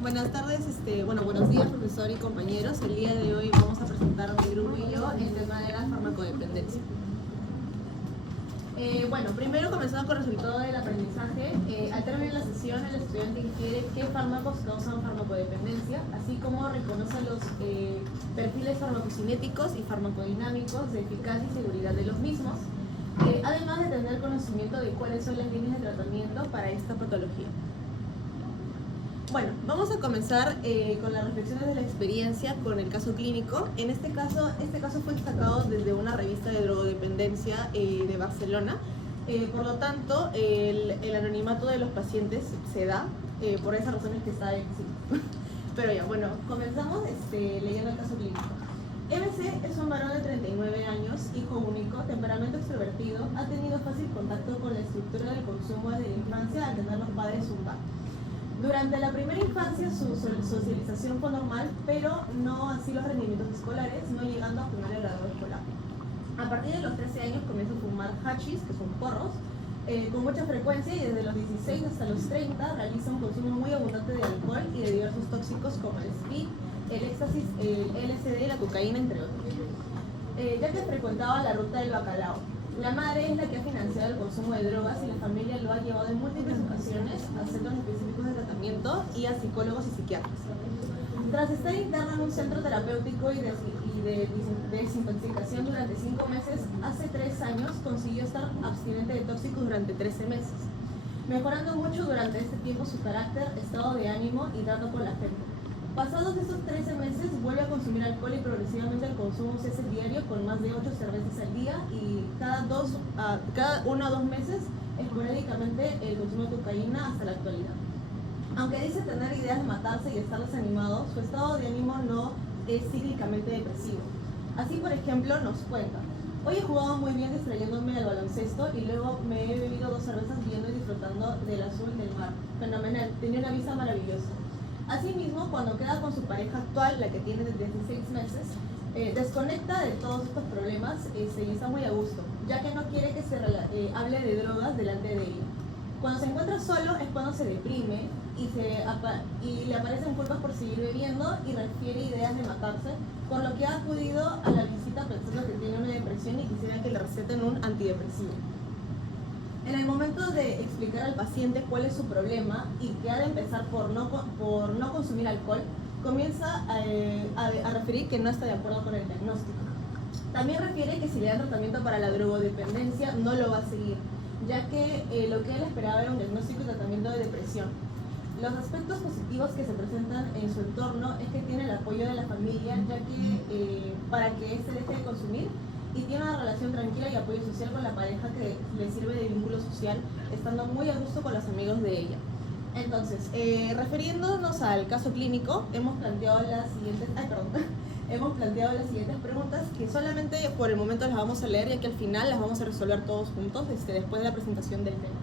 Buenas tardes, buenos días, profesor y compañeros. El día de hoy vamos a presentar mi grupo y yo el tema de la farmacodependencia. Primero comenzando con el resultado del aprendizaje. Al término de la sesión, el estudiante infiere qué fármacos causan farmacodependencia, así como reconoce los perfiles farmacocinéticos y farmacodinámicos de eficacia y seguridad de los mismos, además de tener conocimiento de cuáles son las líneas de tratamiento para esta patología. Bueno, vamos a comenzar con las reflexiones de la experiencia con el caso clínico. En este caso fue destacado desde una revista de drogodependencia de Barcelona. Por lo tanto, el anonimato de los pacientes se da por esas razones que está explícito. Pero ya, bueno, comenzamos leyendo el caso clínico. MC es un varón de 39 años, hijo único, temperamento extrovertido, ha tenido fácil contacto con la estructura del consumo desde la infancia al tener los padres un bar. Durante la primera infancia su socialización fue normal, pero no así los rendimientos escolares, no llegando a primer grado escolar. A partir de los 13 años comienza a fumar hachís, que son porros, con mucha frecuencia, y desde los 16 hasta los 30 realiza un consumo muy abundante de alcohol y de diversos tóxicos como el speed, el éxtasis, el LSD, la cocaína, entre otros. Ya que frecuentaba la ruta del bacalao. La madre es la que ha financiado el consumo de drogas y la familia lo ha llevado en múltiples ocasiones a centros específicos de tratamiento y a psicólogos y psiquiatras. Tras estar interno en un centro terapéutico y de desintoxicación durante 5 meses, hace 3 años consiguió estar abstinente de tóxicos durante 13 meses, mejorando mucho durante este tiempo su carácter, estado de ánimo y trato con la gente. Pasados estos 13 meses, vuelve a consumir alcohol y progresivamente el consumo se hace diario con más de 8 cervezas al día y cada 1 o 2 meses, esporádicamente, el consumo de cocaína hasta la actualidad. Aunque dice tener ideas de matarse y estar desanimado, su estado de ánimo no es cíclicamente depresivo. Así, por ejemplo, nos cuenta: hoy he jugado muy bien distrayéndome al baloncesto y luego me he bebido 2 cervezas viendo y disfrutando del azul del mar. Fenomenal, tenía una vista maravillosa. Asimismo, cuando queda con su pareja actual, la que tiene desde 16 meses, desconecta de todos estos problemas y está muy a gusto, ya que no quiere que se hable de drogas delante de ella. Cuando se encuentra solo es cuando se deprime y le aparecen culpas por seguir bebiendo y refiere ideas de matarse, por lo que ha acudido a la visita pensando que tiene una depresión y quisiera que le receten un antidepresivo. En el momento de explicar al paciente cuál es su problema y que ha de empezar por no consumir alcohol, comienza a referir que no está de acuerdo con el diagnóstico. También refiere que si le dan tratamiento para la drogodependencia no lo va a seguir, ya que lo que él esperaba era un diagnóstico y tratamiento de depresión. Los aspectos positivos que se presentan en su entorno es que tiene el apoyo de la familia, ya que para que éste deje de consumir, y tiene una relación tranquila y apoyo social con la pareja que le sirve de vínculo social, estando muy a gusto con los amigos de ella. Entonces, refiriéndonos al caso clínico, hemos planteado las siguientes preguntas que solamente por el momento las vamos a leer, ya que al final las vamos a resolver todos juntos después de la presentación del tema.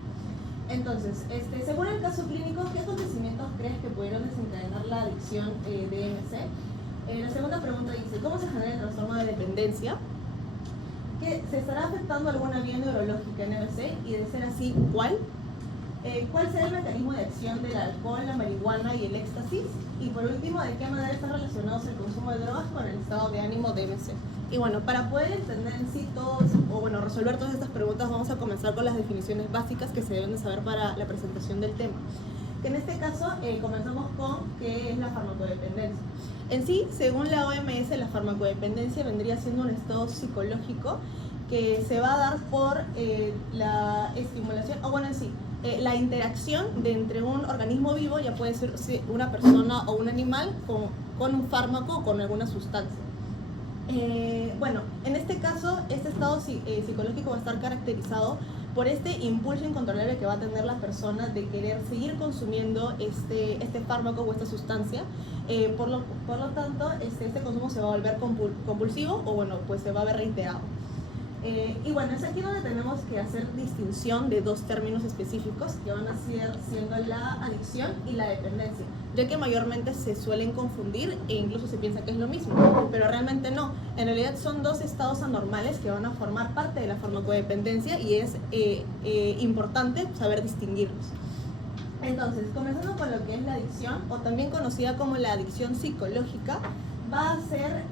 Entonces, según el caso clínico, ¿qué acontecimientos crees que pudieron desencadenar la adicción de MC? La segunda pregunta dice: ¿cómo se genera el trastorno de dependencia? ¿Que se estará afectando alguna vía neurológica en MC? Y de ser así, ¿cuál? ¿Cuál será el mecanismo de acción del alcohol, la marihuana y el éxtasis? Y por último, ¿de qué manera están relacionados el consumo de drogas con el estado de ánimo de MC? Y bueno, para poder entender en sí resolver todas estas preguntas, vamos a comenzar con las definiciones básicas que se deben de saber para la presentación del tema. Que en este caso comenzamos con qué es la farmacodependencia. En sí, según la OMS, la farmacodependencia vendría siendo un estado psicológico que se va a dar por la estimulación, la interacción de entre un organismo vivo, ya puede ser una persona o un animal, con un fármaco o con alguna sustancia. En este caso, este estado psicológico va a estar caracterizado por este impulso incontrolable que va a tener la persona de querer seguir consumiendo este fármaco o esta sustancia. Por lo tanto, este consumo se va a volver compulsivo o se va a ver reiterado. Es aquí donde tenemos que hacer distinción de 2 términos específicos que van a ser siendo la adicción y la dependencia, ya que mayormente se suelen confundir e incluso se piensa que es lo mismo, pero realmente no. En realidad son 2 estados anormales que van a formar parte de la farmacodependencia y es importante saber distinguirlos. Entonces, comenzando con lo que es la adicción, o también conocida como la adicción psicológica, va a ser,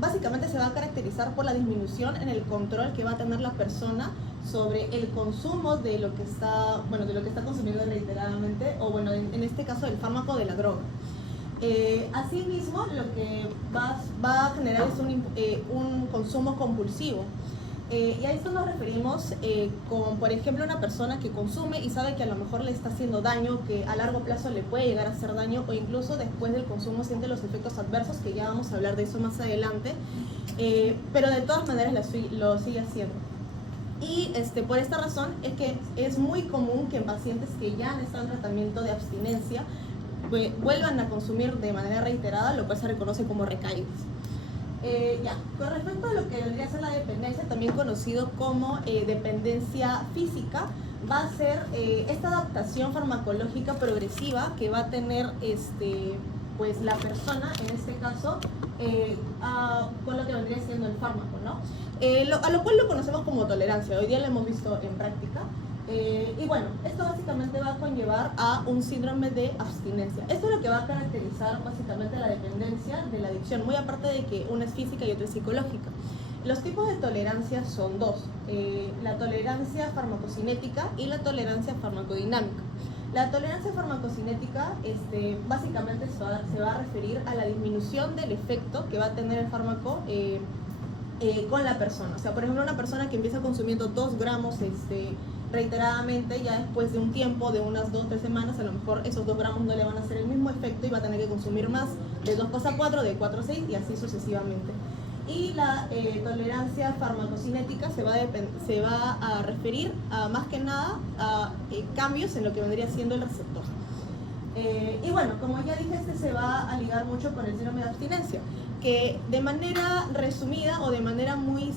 básicamente se va a caracterizar por la disminución en el control que va a tener la persona sobre el consumo de lo que está, bueno, de lo que está consumiendo reiteradamente, o bueno, en este caso del fármaco de la droga. Asimismo, lo que va a generar es un consumo compulsivo. Y a esto nos referimos con, por ejemplo, una persona que consume y sabe que a lo mejor le está haciendo daño, que a largo plazo le puede llegar a hacer daño, o incluso después del consumo siente los efectos adversos, que ya vamos a hablar de eso más adelante, pero de todas maneras lo sigue haciendo. Y por esta razón es que es muy común que en pacientes que ya han estado en tratamiento de abstinencia vuelvan a consumir de manera reiterada, lo cual se reconoce como recaídas. Con respecto a lo que vendría a ser la dependencia, también conocido como dependencia física, va a ser esta adaptación farmacológica progresiva que va a tener pues la persona, en este caso, con lo que vendría siendo el fármaco, ¿no? A lo cual lo conocemos como tolerancia, hoy día lo hemos visto en práctica. Y bueno, esto básicamente va a conllevar a un síndrome de abstinencia. Esto es lo que va a caracterizar básicamente la dependencia de la adicción, muy aparte de que una es física y otra es psicológica. Los tipos de tolerancia son dos, la tolerancia farmacocinética y la tolerancia farmacodinámica. La tolerancia farmacocinética básicamente se va a referir a la disminución del efecto que va a tener el fármaco con la persona. O sea, por ejemplo, una persona que empieza consumiendo 2 gramos reiteradamente, ya después de un tiempo, de unas 2-3 semanas, a lo mejor esos 2 gramos no le van a hacer el mismo efecto y va a tener que consumir más, de 2 pasa a 4, de 4 a 6 y así sucesivamente. Y la tolerancia farmacocinética se va a referir a, más que nada, a cambios en lo que vendría siendo el receptor. Y bueno, como ya dije, se va a ligar mucho con el síndrome de abstinencia, que de manera resumida o de manera muy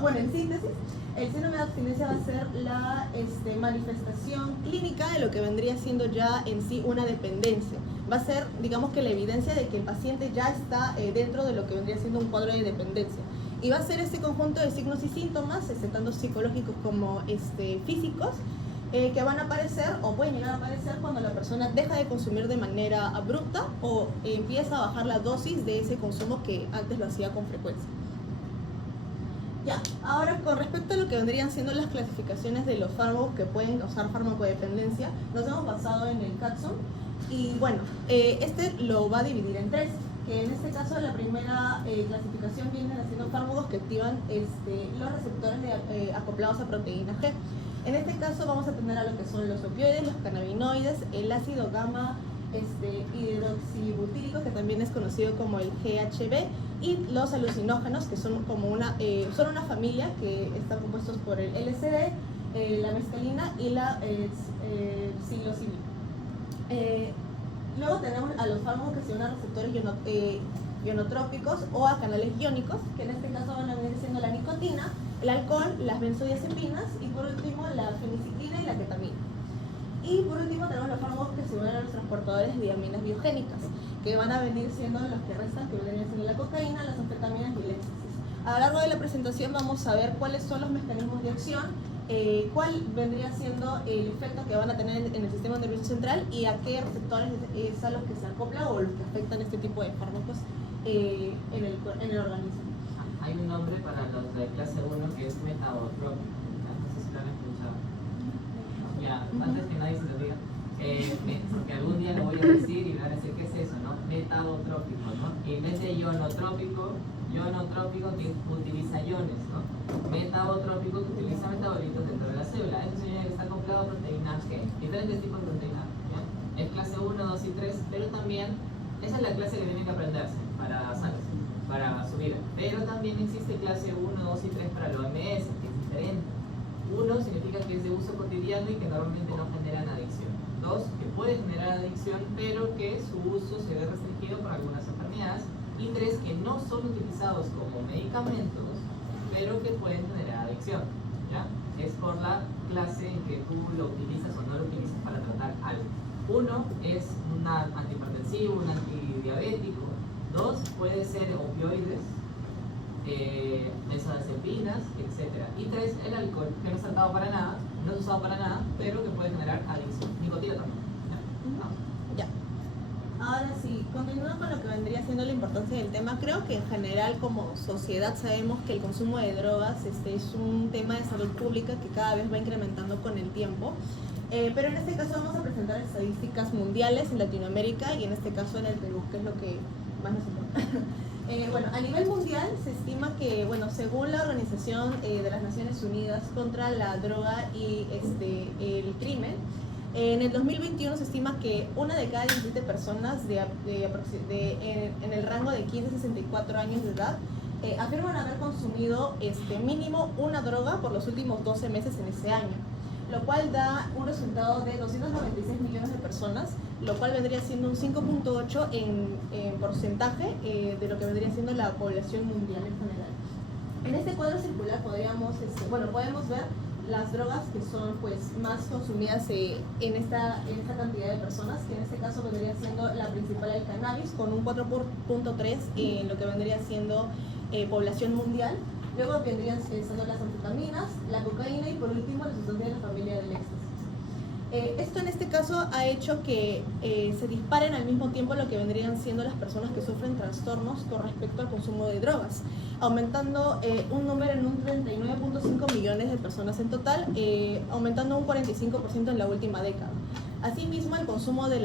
bueno, en síntesis, el síndrome de abstinencia va a ser la manifestación clínica de lo que vendría siendo ya en sí una dependencia. Va a ser, digamos que la evidencia de que el paciente ya está dentro de lo que vendría siendo un cuadro de dependencia. Y va a ser este conjunto de signos y síntomas, tanto psicológicos como físicos, que van a aparecer o pueden llegar a aparecer cuando la persona deja de consumir de manera abrupta o empieza a bajar la dosis de ese consumo que antes lo hacía con frecuencia. Ahora con respecto a lo que vendrían siendo las clasificaciones de los fármacos que pueden causar farmacodependencia, nos hemos basado en el Catson y bueno, lo va a dividir en 3, que en este caso la primera clasificación vienen haciendo fármacos que activan los receptores acoplados a proteína G. En este caso vamos a tener a lo que son los opioides, los cannabinoides, el ácido gamma hidroxibutírico, que también es conocido como el GHB, y los alucinógenos, que son como son una familia que están compuestos por el LSD, la mescalina y la psilocibina. Luego tenemos a los fármacos que se unen a receptores ionotrópicos o a canales iónicos, que en este caso van a venir siendo la nicotina, el alcohol, las benzodiazepinas y por último la feniciclina y la ketamina. Y por último tenemos los fármacos que se unen a los transportadores de diaminas biogénicas, que van a venir siendo los que restan, que vendrían siendo la cocaína, las anfetaminas y el éxtasis. A lo largo de la presentación vamos a ver cuáles son los mecanismos de acción, cuál vendría siendo el efecto que van a tener en el sistema nervioso central y a qué receptores es a los que se acopla o los que afectan este tipo de fármacos en el organismo. Hay un nombre para los de clase 1 que es metadotrópico. No sé si lo han escuchado. Ya, antes que nadie se lo diga, porque algún día lo voy a decir y me van a decir qué es eso, ¿no? Metadotrópico, ¿no? Y en vez de ionotrópico que utiliza iones, ¿no? Metabotrópico que utiliza metabolitos dentro de la célula. Eso significa que está acoplado a proteína G, diferentes tipos de proteína G. Es clase 1, 2 y 3, pero también esa es la clase que tienen que aprenderse para su vida. Pero también existe clase 1, 2 y 3 para la OMS, que es diferente. 1 significa que es de uso cotidiano y que normalmente no generan adicción. 2, que puede generar adicción, pero que su uso se ve restringido por algunas enfermedades. Y 3, que no son utilizados como medicamentos, pero que pueden generar adicción. ¿Ya? Es por la clase en que tú lo utilizas o no lo utilizas para tratar algo. 1 es un antihipertensivo, un antidiabético. 2 puede ser opioides, benzodiazepinas, etc. Y 3, el alcohol, que no he saltado para nada, no es usado para nada, pero que puede generar adicción. Nicotina también. Ya. Ahora sí, continuando con lo que vendría siendo la importancia del tema, creo que en general como sociedad sabemos que el consumo de drogas es un tema de salud pública que cada vez va incrementando con el tiempo. Pero en este caso vamos a presentar estadísticas mundiales en Latinoamérica y en este caso en el Perú, que es lo que más nos importa. Bueno, a nivel mundial se estima que, bueno, según la Organización de las Naciones Unidas contra la Droga y el Crimen, en el 2021 se estima que una de cada 17 personas en el rango de 15 a 64 años de edad afirman haber consumido mínimo una droga por los últimos 12 meses en ese año, lo cual da un resultado de 296 millones de personas, lo cual vendría siendo un 5.8 en porcentaje de lo que vendría siendo la población mundial en general. En este cuadro circular podemos ver las drogas que son pues más consumidas en esta cantidad de personas, que en este caso vendría siendo la principal el cannabis, con un 4.3 en lo que vendría siendo población mundial. Luego vendrían siendo las anfetaminas, la cocaína y por último la sustancia de la familia del éxtasis. Esto en este caso ha hecho que se disparen al mismo tiempo lo que vendrían siendo las personas que sufren trastornos con respecto al consumo de drogas, aumentando un número en un 39.5 millones de personas en total, aumentando un 45% en la última década. Asimismo, el consumo de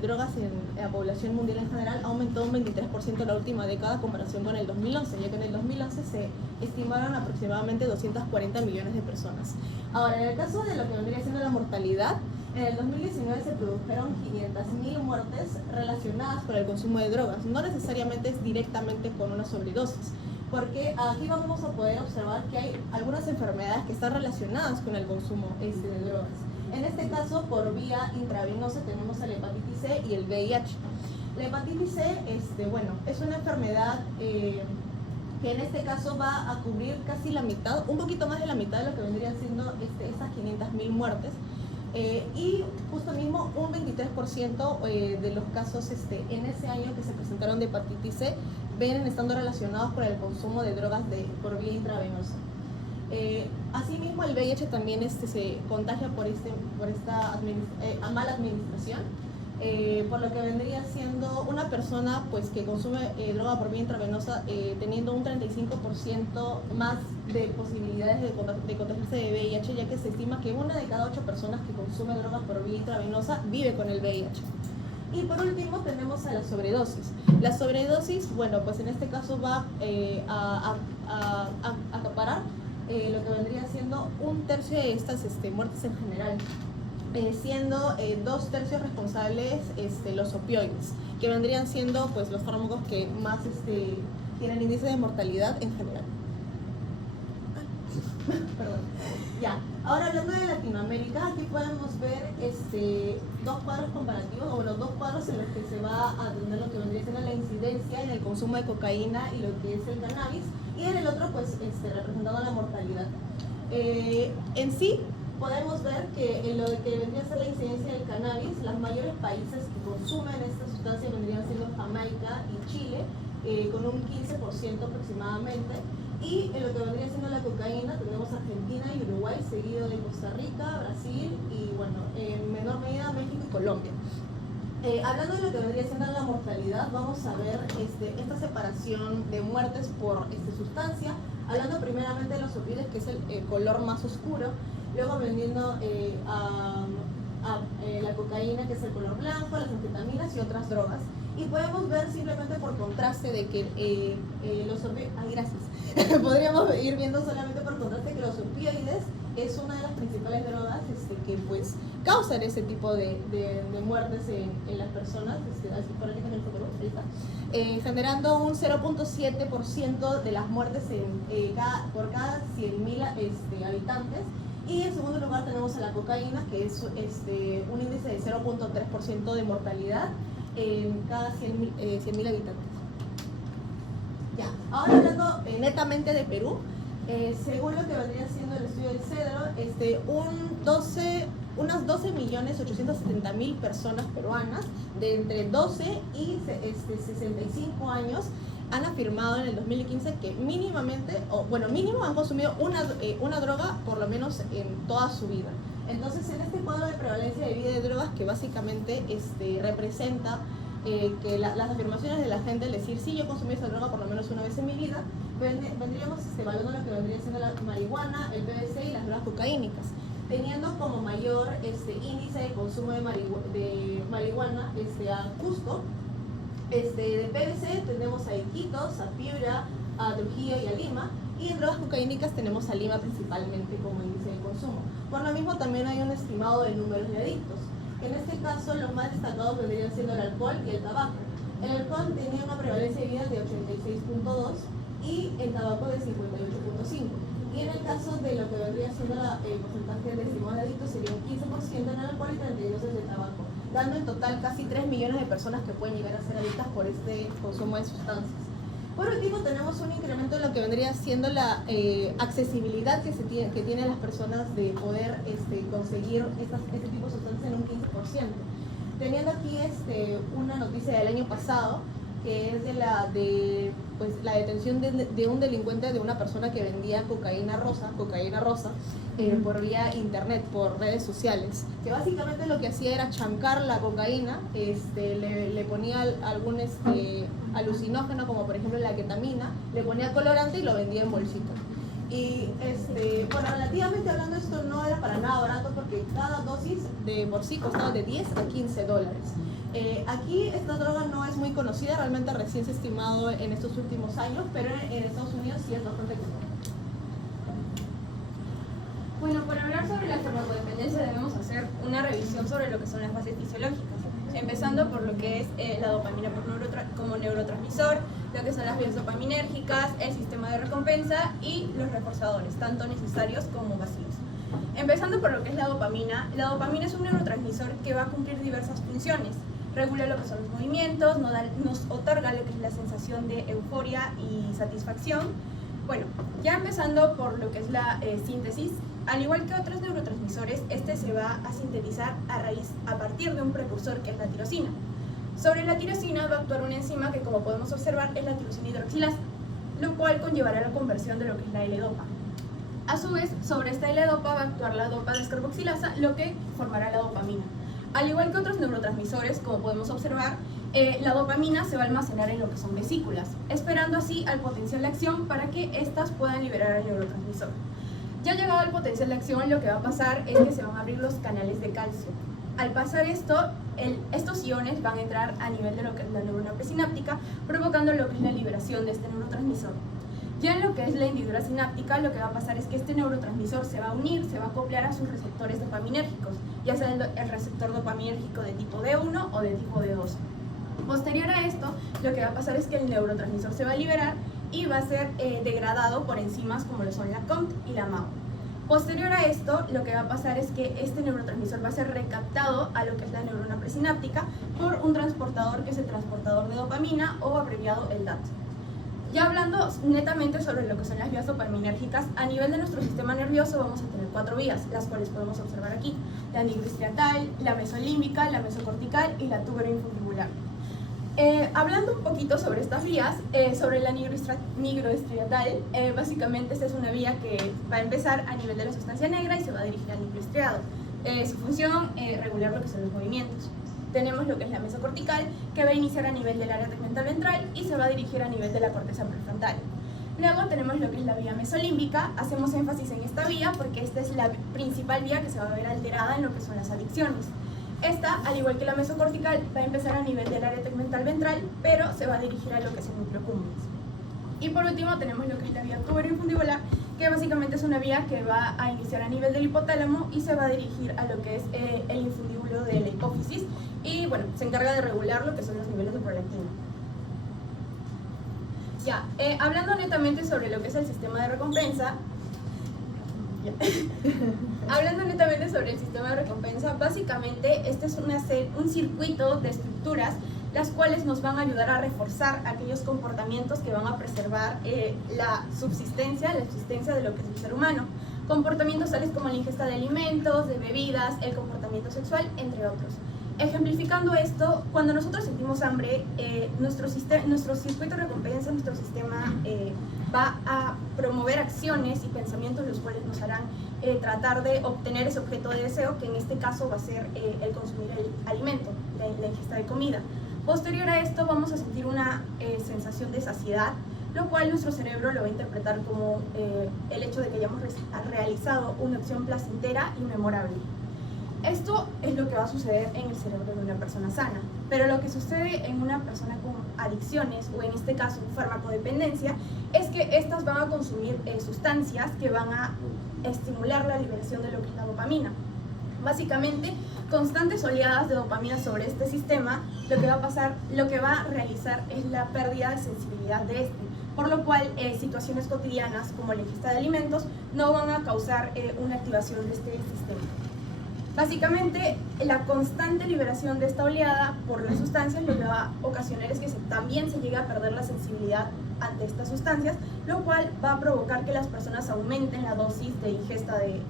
drogas en la población mundial en general ha aumentado un 23% en la última década en comparación con el 2011, ya que en el 2011 se estimaron aproximadamente 240 millones de personas. Ahora, en el caso de lo que vendría siendo la mortalidad, en el 2019 se produjeron 500.000 muertes relacionadas con el consumo de drogas, no necesariamente es directamente con una sobredosis, porque aquí vamos a poder observar que hay algunas enfermedades que están relacionadas con el consumo de drogas. En este caso, por vía intravenosa tenemos a la hepatitis C y el VIH. La hepatitis C es una enfermedad que en este caso va a cubrir casi la mitad, un poquito más de la mitad de lo que vendrían siendo estas 500.000 muertes. Y justo mismo un 23% de los casos en ese año que se presentaron de hepatitis C vienen estando relacionados con el consumo de drogas por vía intravenosa. Asimismo, el VIH también se contagia por esta mala administración, por lo que vendría siendo una persona pues, que consume droga por vía intravenosa teniendo un 35% más de posibilidades de contagiarse de VIH, ya que se estima que una de cada 8 personas que consume droga por vía intravenosa vive con el VIH. Y por último tenemos a la sobredosis. La sobredosis, bueno, pues en este caso va a acaparar lo que vendría siendo un tercio de estas muertes en general, siendo 2/3 responsables los opioides, que vendrían siendo pues los fármacos que más tienen índice de mortalidad en general. Perdón. Ya, ahora hablando de Latinoamérica, aquí podemos ver dos cuadros comparativos, o los dos cuadros en los que se va a atender lo que vendría siendo la incidencia en el consumo de cocaína y lo que es el cannabis, y en el otro pues representando la mortalidad. En sí podemos ver que en lo que vendría a ser la incidencia del cannabis, los mayores países que consumen esta sustancia vendrían siendo Jamaica y Chile, con un 15% aproximadamente. Y en lo que vendría siendo la cocaína tenemos Argentina y Uruguay, seguido de Costa Rica, Brasil y bueno, en menor medida México y Colombia. Hablando de lo que vendría siendo la mortalidad, vamos a ver esta separación de muertes por sustancia, hablando primeramente de los opioides, que es el color más oscuro, luego vendiendo la cocaína, que es el color blanco, las anfetaminas y otras drogas. Y podemos ver simplemente por contraste de que los opioides... gracias. Podríamos ir viendo solamente por contraste que los opioides es una de las principales drogas que pues causan ese tipo de muertes en las personas, por aquí también generando un 0.7% de las muertes por cada 100.000 habitantes. Y en segundo lugar tenemos a la cocaína, que es un índice de 0.3% de mortalidad en cada 100.000 habitantes. Ya, ahora hablando netamente de Perú, según lo que vendría siendo el estudio del CEDRO, unas 12.870.000 personas peruanas de entre 12 y 65 años han afirmado en el 2015 que mínimo han consumido una droga por lo menos en toda su vida. Entonces, en este cuadro de prevalencia de vida de drogas, que básicamente representa que las afirmaciones de la gente al decir, sí, yo consumí esa droga por lo menos una vez en mi vida, vendríamos evaluando lo que vendría siendo la marihuana, el PVC y las drogas cocaínicas, teniendo como mayor índice de consumo de marihuana a Cusco. De PVC tenemos a Iquitos, a Piura, a Trujillo y a Lima, y en drogas cocaínicas tenemos a Lima principalmente como índice de consumo. Por lo mismo también hay un estimado de números de adictos. En este caso, los más destacados vendrían siendo el alcohol y el tabaco. El alcohol tenía una prevalencia de vida de 86.2 y el tabaco de 58.5. Y en el caso de lo que vendría siendo el porcentaje de estimado de adictos sería un 15% en el alcohol y 32% en el tabaco, dando en total casi 3 millones de personas que pueden llegar a ser adictas por este consumo de sustancias. Por último, tenemos un incremento en lo que vendría siendo la accesibilidad que tienen las personas de poder conseguir este tipo de sustancias en un 15%. Teniendo aquí una noticia del año pasado, que es de la detención de un delincuente, de una persona que vendía cocaína rosa por vía internet, por redes sociales, que básicamente lo que hacía era chancar la cocaína, le ponía algún alucinógeno, como por ejemplo la ketamina, le ponía colorante y lo vendía en bolsita. Y relativamente hablando, esto no era para nada barato, porque cada dosis de por sí costaba de $10 a $15. Aquí esta droga no es muy conocida, realmente recién se ha estimado en estos últimos años, pero en Estados Unidos sí es bastante común. Bueno, para hablar sobre la farmacodependencia debemos hacer una revisión sobre lo que son las bases fisiológicas, empezando por lo que es la dopamina como neurotransmisor, lo que son las vías dopaminérgicas, el sistema de recompensa y los reforzadores, tanto necesarios como vacíos. Empezando por lo que es la dopamina es un neurotransmisor que va a cumplir diversas funciones. Regula lo que son los movimientos, nos otorga lo que es la sensación de euforia y satisfacción. Bueno, ya empezando por lo que es la síntesis, al igual que otros neurotransmisores, se va a sintetizar a partir de un precursor que es la tirosina. Sobre la tirosina va a actuar una enzima que, como podemos observar, es la tirosina hidroxilasa, lo cual conllevará la conversión de lo que es la L-dopa. A su vez, sobre esta L-dopa va a actuar la dopa descarboxilasa, lo que formará la dopamina. Al igual que otros neurotransmisores, como podemos observar, la dopamina se va a almacenar en lo que son vesículas, esperando así al potencial de acción para que éstas puedan liberar al neurotransmisor. Ya llegado al potencial de acción, lo que va a pasar es que se van a abrir los canales de calcio. Al pasar esto, estos iones van a entrar a nivel de lo que es la neurona presináptica, provocando lo que es la liberación de este neurotransmisor. Ya en lo que es la hendidura sináptica, lo que va a pasar es que este neurotransmisor se va a unir, se va a acoplar a sus receptores dopaminérgicos, ya sea el receptor dopaminérgico de tipo D1 o de tipo D2. Posterior a esto, lo que va a pasar es que el neurotransmisor se va a liberar y va a ser degradado por enzimas como lo son la COMT y la MAO. Posterior a esto, lo que va a pasar es que este neurotransmisor va a ser recaptado a lo que es la neurona presináptica por un transportador que es el transportador de dopamina o abreviado el DAT. Ya hablando netamente sobre lo que son las vías dopaminérgicas, a nivel de nuestro sistema nervioso vamos a tener 4 vías, las cuales podemos observar aquí: la nigroestriatal, la mesolímbica, la mesocortical y la tuberoinfundibular. Hablando un poquito sobre estas vías, sobre la nigroestriatal, básicamente esta es una vía que va a empezar a nivel de la sustancia negra y se va a dirigir al núcleo estriado. Su función es regular lo que son los movimientos. Tenemos lo que es la mesocortical, que va a iniciar a nivel del área tegmental ventral y se va a dirigir a nivel de la corteza prefrontal. Luego tenemos lo que es la vía mesolímbica. Hacemos énfasis en esta vía porque esta es la principal vía que se va a ver alterada en lo que son las adicciones. Esta, al igual que la mesocortical, va a empezar a nivel del área tegmental ventral, pero se va a dirigir a lo que es el núcleo cúmbens. Y por último tenemos lo que es la vía tuberoinfundibular, que básicamente es una vía que va a iniciar a nivel del hipotálamo y se va a dirigir a lo que es el infundíbulo de la hipófisis, y bueno, se encarga de regular lo que son los niveles de prolactina. Ya, hablando netamente sobre lo que es el sistema de recompensa, básicamente este es un circuito de estructuras las cuales nos van a ayudar a reforzar aquellos comportamientos que van a preservar la existencia de lo que es el ser humano. Comportamientos tales como la ingesta de alimentos, de bebidas, el comportamiento sexual, entre otros. Ejemplificando esto, cuando nosotros sentimos hambre, nuestro circuito de recompensa, nuestro sistema va a promover acciones y pensamientos los cuales nos harán tratar de obtener ese objeto de deseo, que en este caso va a ser el consumir el alimento, la ingesta de comida. Posterior a esto vamos a sentir una sensación de saciedad, lo cual nuestro cerebro lo va a interpretar como el hecho de que hayamos realizado una acción placentera y memorable. Esto es lo que va a suceder en el cerebro de una persona sana, pero lo que sucede en una persona con adicciones, o en este caso farmacodependencia, es que estas van a consumir sustancias que van a estimular la liberación de lo que es la dopamina. Básicamente, constantes oleadas de dopamina sobre este sistema, lo que va a realizar es la pérdida de sensibilidad de este, por lo cual situaciones cotidianas como la ingesta de alimentos no van a causar una activación de este sistema. Básicamente, la constante liberación de esta oleada por las sustancias lo que va a ocasionar es que también se llegue a perder la sensibilidad ante estas sustancias, lo cual va a provocar que las personas aumenten la dosis de ingesta de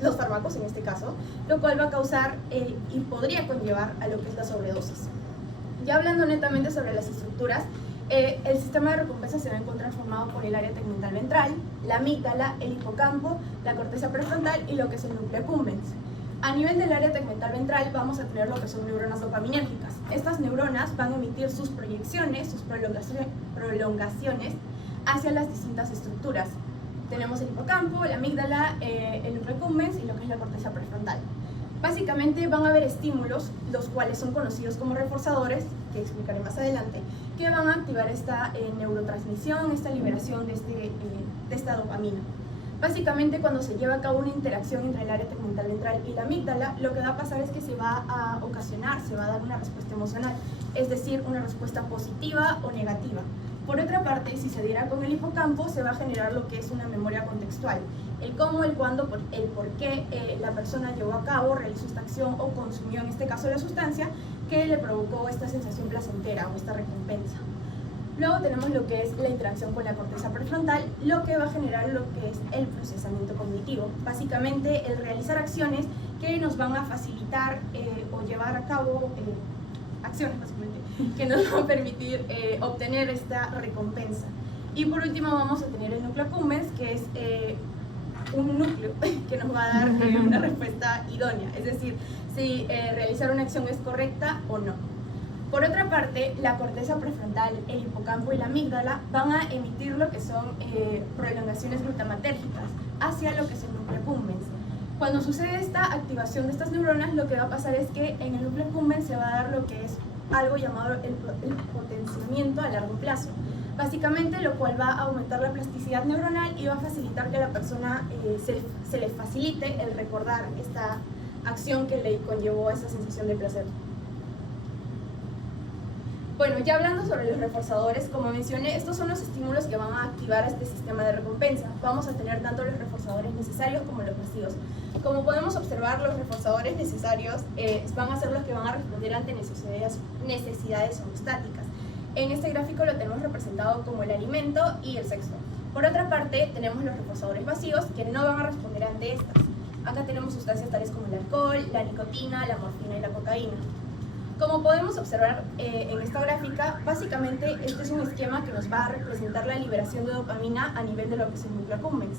los fármacos en este caso, lo cual va a causar y podría conllevar a lo que es la sobredosis. Ya hablando netamente sobre las estructuras, el sistema de recompensa se va a encontrar formado por el área tegmental ventral, la amígdala, el hipocampo, la corteza prefrontal y lo que es el núcleo accumbens. A nivel del área tegmental ventral vamos a tener lo que son neuronas dopaminérgicas. Estas neuronas van a emitir sus proyecciones, sus prolongaciones hacia las distintas estructuras. Tenemos el hipocampo, la amígdala, el núcleo accumbens y lo que es la corteza prefrontal. Básicamente van a haber estímulos, los cuales son conocidos como reforzadores, que explicaré más adelante, que van a activar esta neurotransmisión, esta liberación de esta dopamina. Básicamente, cuando se lleva a cabo una interacción entre el área tegmental ventral y la amígdala, lo que va a pasar es que se va a ocasionar, se va a dar una respuesta emocional, es decir, una respuesta positiva o negativa. Por otra parte, si se diera con el hipocampo, se va a generar lo que es una memoria contextual. El cómo, el cuándo, el por qué la persona llevó a cabo, realizó esta acción o consumió, en este caso, la sustancia que le provocó esta sensación placentera o esta recompensa. Luego tenemos lo que es la interacción con la corteza prefrontal, lo que va a generar lo que es el procesamiento cognitivo. Básicamente, el realizar acciones que nos van a facilitar o llevar a cabo acciones, básicamente, que nos van a permitir obtener esta recompensa. Y por último vamos a tener el núcleo accumbens, que es un núcleo que nos va a dar una respuesta idónea, es decir, si realizar una acción es correcta o no. Por otra parte, la corteza prefrontal, el hipocampo y la amígdala van a emitir lo que son prolongaciones glutamatérgicas hacia lo que es el núcleo accumbens. Cuando sucede esta activación de estas neuronas, lo que va a pasar es que en el núcleo accumbens se va a dar lo que es algo llamado el potenciamiento a largo plazo. Básicamente, lo cual va a aumentar la plasticidad neuronal y va a facilitar que a la persona se le facilite el recordar esta acción que le conllevó a esa sensación de placer. Bueno, ya hablando sobre los reforzadores, como mencioné, estos son los estímulos que van a activar este sistema de recompensa. Vamos a tener tanto los reforzadores necesarios como los pasivos. Como podemos observar, los reforzadores necesarios van a ser los que van a responder ante necesidades homostáticas. En este gráfico lo tenemos representado como el alimento y el sexo. Por otra parte, tenemos los reforzadores vacíos que no van a responder ante estas. Acá tenemos sustancias tales como el alcohol, la nicotina, la morfina y la cocaína. Como podemos observar en esta gráfica, básicamente este es un esquema que nos va a representar la liberación de dopamina a nivel de lo que es el núcleo accumbens.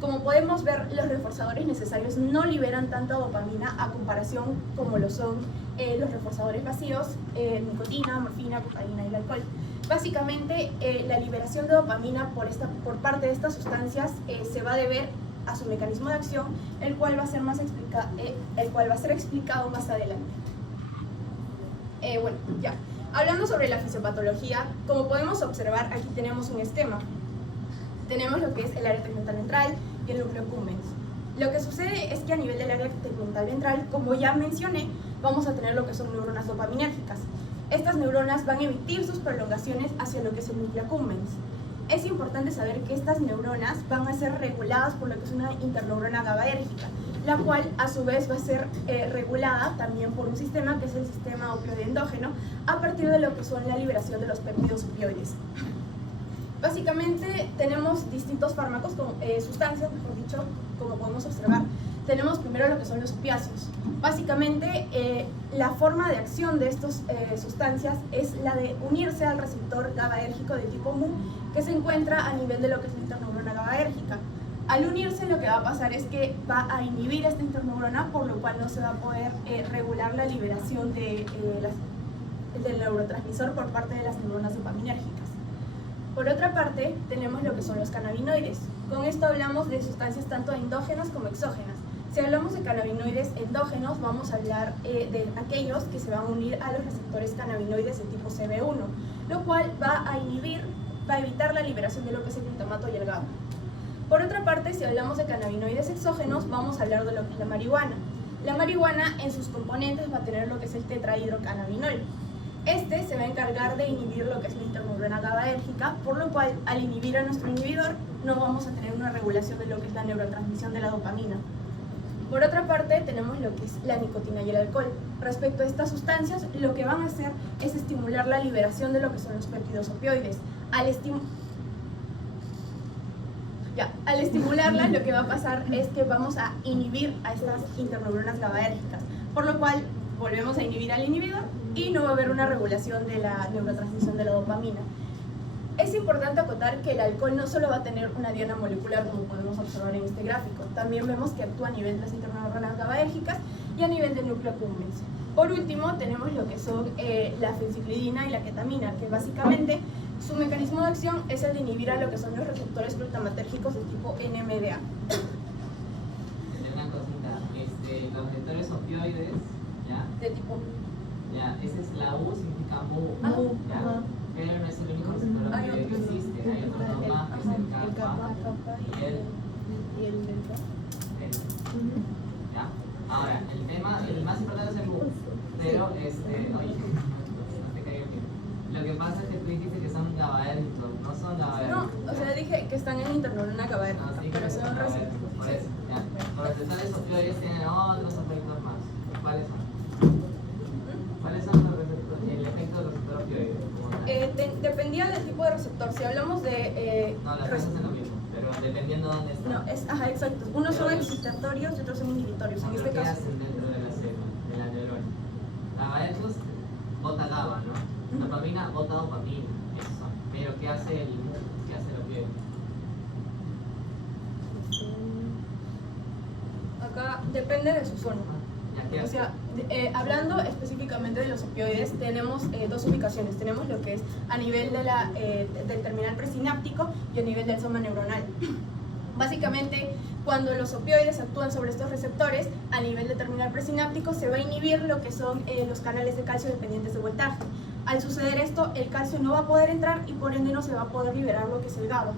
Como podemos ver, los reforzadores necesarios no liberan tanta dopamina a comparación como lo son los reforzadores vacíos, nicotina, morfina, cocaína y el alcohol. Básicamente, la liberación de dopamina por parte de estas sustancias se va a deber a su mecanismo de acción, el cual va a ser explicado más adelante. Bueno, ya. Hablando sobre la fisiopatología, como podemos observar, aquí tenemos un esquema. Tenemos lo que es el área tegmental ventral y el núcleo accumbens. Lo que sucede es que a nivel del área tegmental ventral, como ya mencioné, vamos a tener lo que son neuronas dopaminérgicas. Estas neuronas van a emitir sus prolongaciones hacia lo que es el núcleo accumbens. Es importante saber que estas neuronas van a ser reguladas por lo que es una interneurona GABAérgica, la cual a su vez va a ser regulada también por un sistema que es el sistema opioide endógeno, a partir de lo que son la liberación de los péptidos opioides. Básicamente tenemos distintos fármacos, sustancias, mejor dicho, como podemos observar. tenemos primero lo que son los opiáceos. Básicamente, la forma de acción de estas sustancias es la de unirse al receptor GABAérgico de tipo mu que se encuentra a nivel de lo que es la interneurona GABAérgica. Al unirse, lo que va a pasar es que va a inhibir esta interneurona, por lo cual no se va a poder regular la liberación del neurotransmisor por parte de las neuronas dopaminérgicas. Por otra parte, tenemos lo que son los cannabinoides. Con esto hablamos de sustancias tanto endógenas como exógenas. Si hablamos de cannabinoides endógenos, vamos a hablar de aquellos que se van a unir a los receptores cannabinoides de tipo CB1, lo cual va a evitar la liberación de lo que es el glutamato y el GABA. Por otra parte, si hablamos de cannabinoides exógenos, vamos a hablar de lo que es la marihuana. La marihuana en sus componentes va a tener lo que es el tetrahidrocannabinol. Este se va a encargar de inhibir lo que es la interneurona GABAérgica, por lo cual al inhibir a nuestro inhibidor no vamos a tener una regulación de lo que es la neurotransmisión de la dopamina. Por otra parte, tenemos lo que es la nicotina y el alcohol. Respecto a estas sustancias, lo que van a hacer es estimular la liberación de lo que son los péptidos opioides. Al estimularla, lo que va a pasar es que vamos a inhibir a estas interneuronas GABAérgicas, por lo cual volvemos a inhibir al inhibidor y no va a haber una regulación de la neurotransmisión de la dopamina. Es importante acotar que el alcohol no solo va a tener una diana molecular, como podemos observar en este gráfico, también vemos que actúa a nivel de las interneuronas GABAérgicas y a nivel del núcleo accumbens. Por último, tenemos lo que son la fenciclidina y la ketamina, que básicamente su mecanismo de acción es el de inhibir a lo que son los receptores glutamatérgicos de tipo NMDA. Una cosita, los receptores opioides, ¿ya? De tipo Ya, esa es la U, significa mu, ¿ya? Pero no es el único receptor opioide que existe, hay otros dos más, que es el kappa y el delta. ¿Ya? Ahora, el más importante es el mu, pero oye, no te caigas bien. Lo que pasa es que tú dijiste que son GABAérgicos, no son GABAérgicos. No, o sea, dije que están en la interneurona GABAérgica, No, sí, pero son GABAérgicos, por eso, ya. Los receptores opioides tienen otros efectos más. ¿Cuáles son? ¿Cuáles son el efecto del receptor opioide? Dependía del tipo de receptor. Si hablamos de... No, las cosas son lo mismo, pero dependiendo de dónde están. No, exacto. Unos son excitatorios y otros son inhibitorios. En este ¿Qué caso... hacen dentro de la célula, de la neurona? GABAérgicos bota GABA, ¿no? Dopamina bota dopamina, eso. Pero ¿qué hace el opioide? Acá depende de su zona. ¿Ya qué O hace? sea, hablando específicamente de los opioides, tenemos dos ubicaciones. Tenemos lo que es a nivel de del terminal presináptico y a nivel del soma neuronal. Básicamente, cuando los opioides actúan sobre estos receptores, a nivel de terminal presináptico se va a inhibir lo que son los canales de calcio dependientes de voltaje. Al suceder esto, el calcio no va a poder entrar y por ende no se va a poder liberar lo que es el GABA.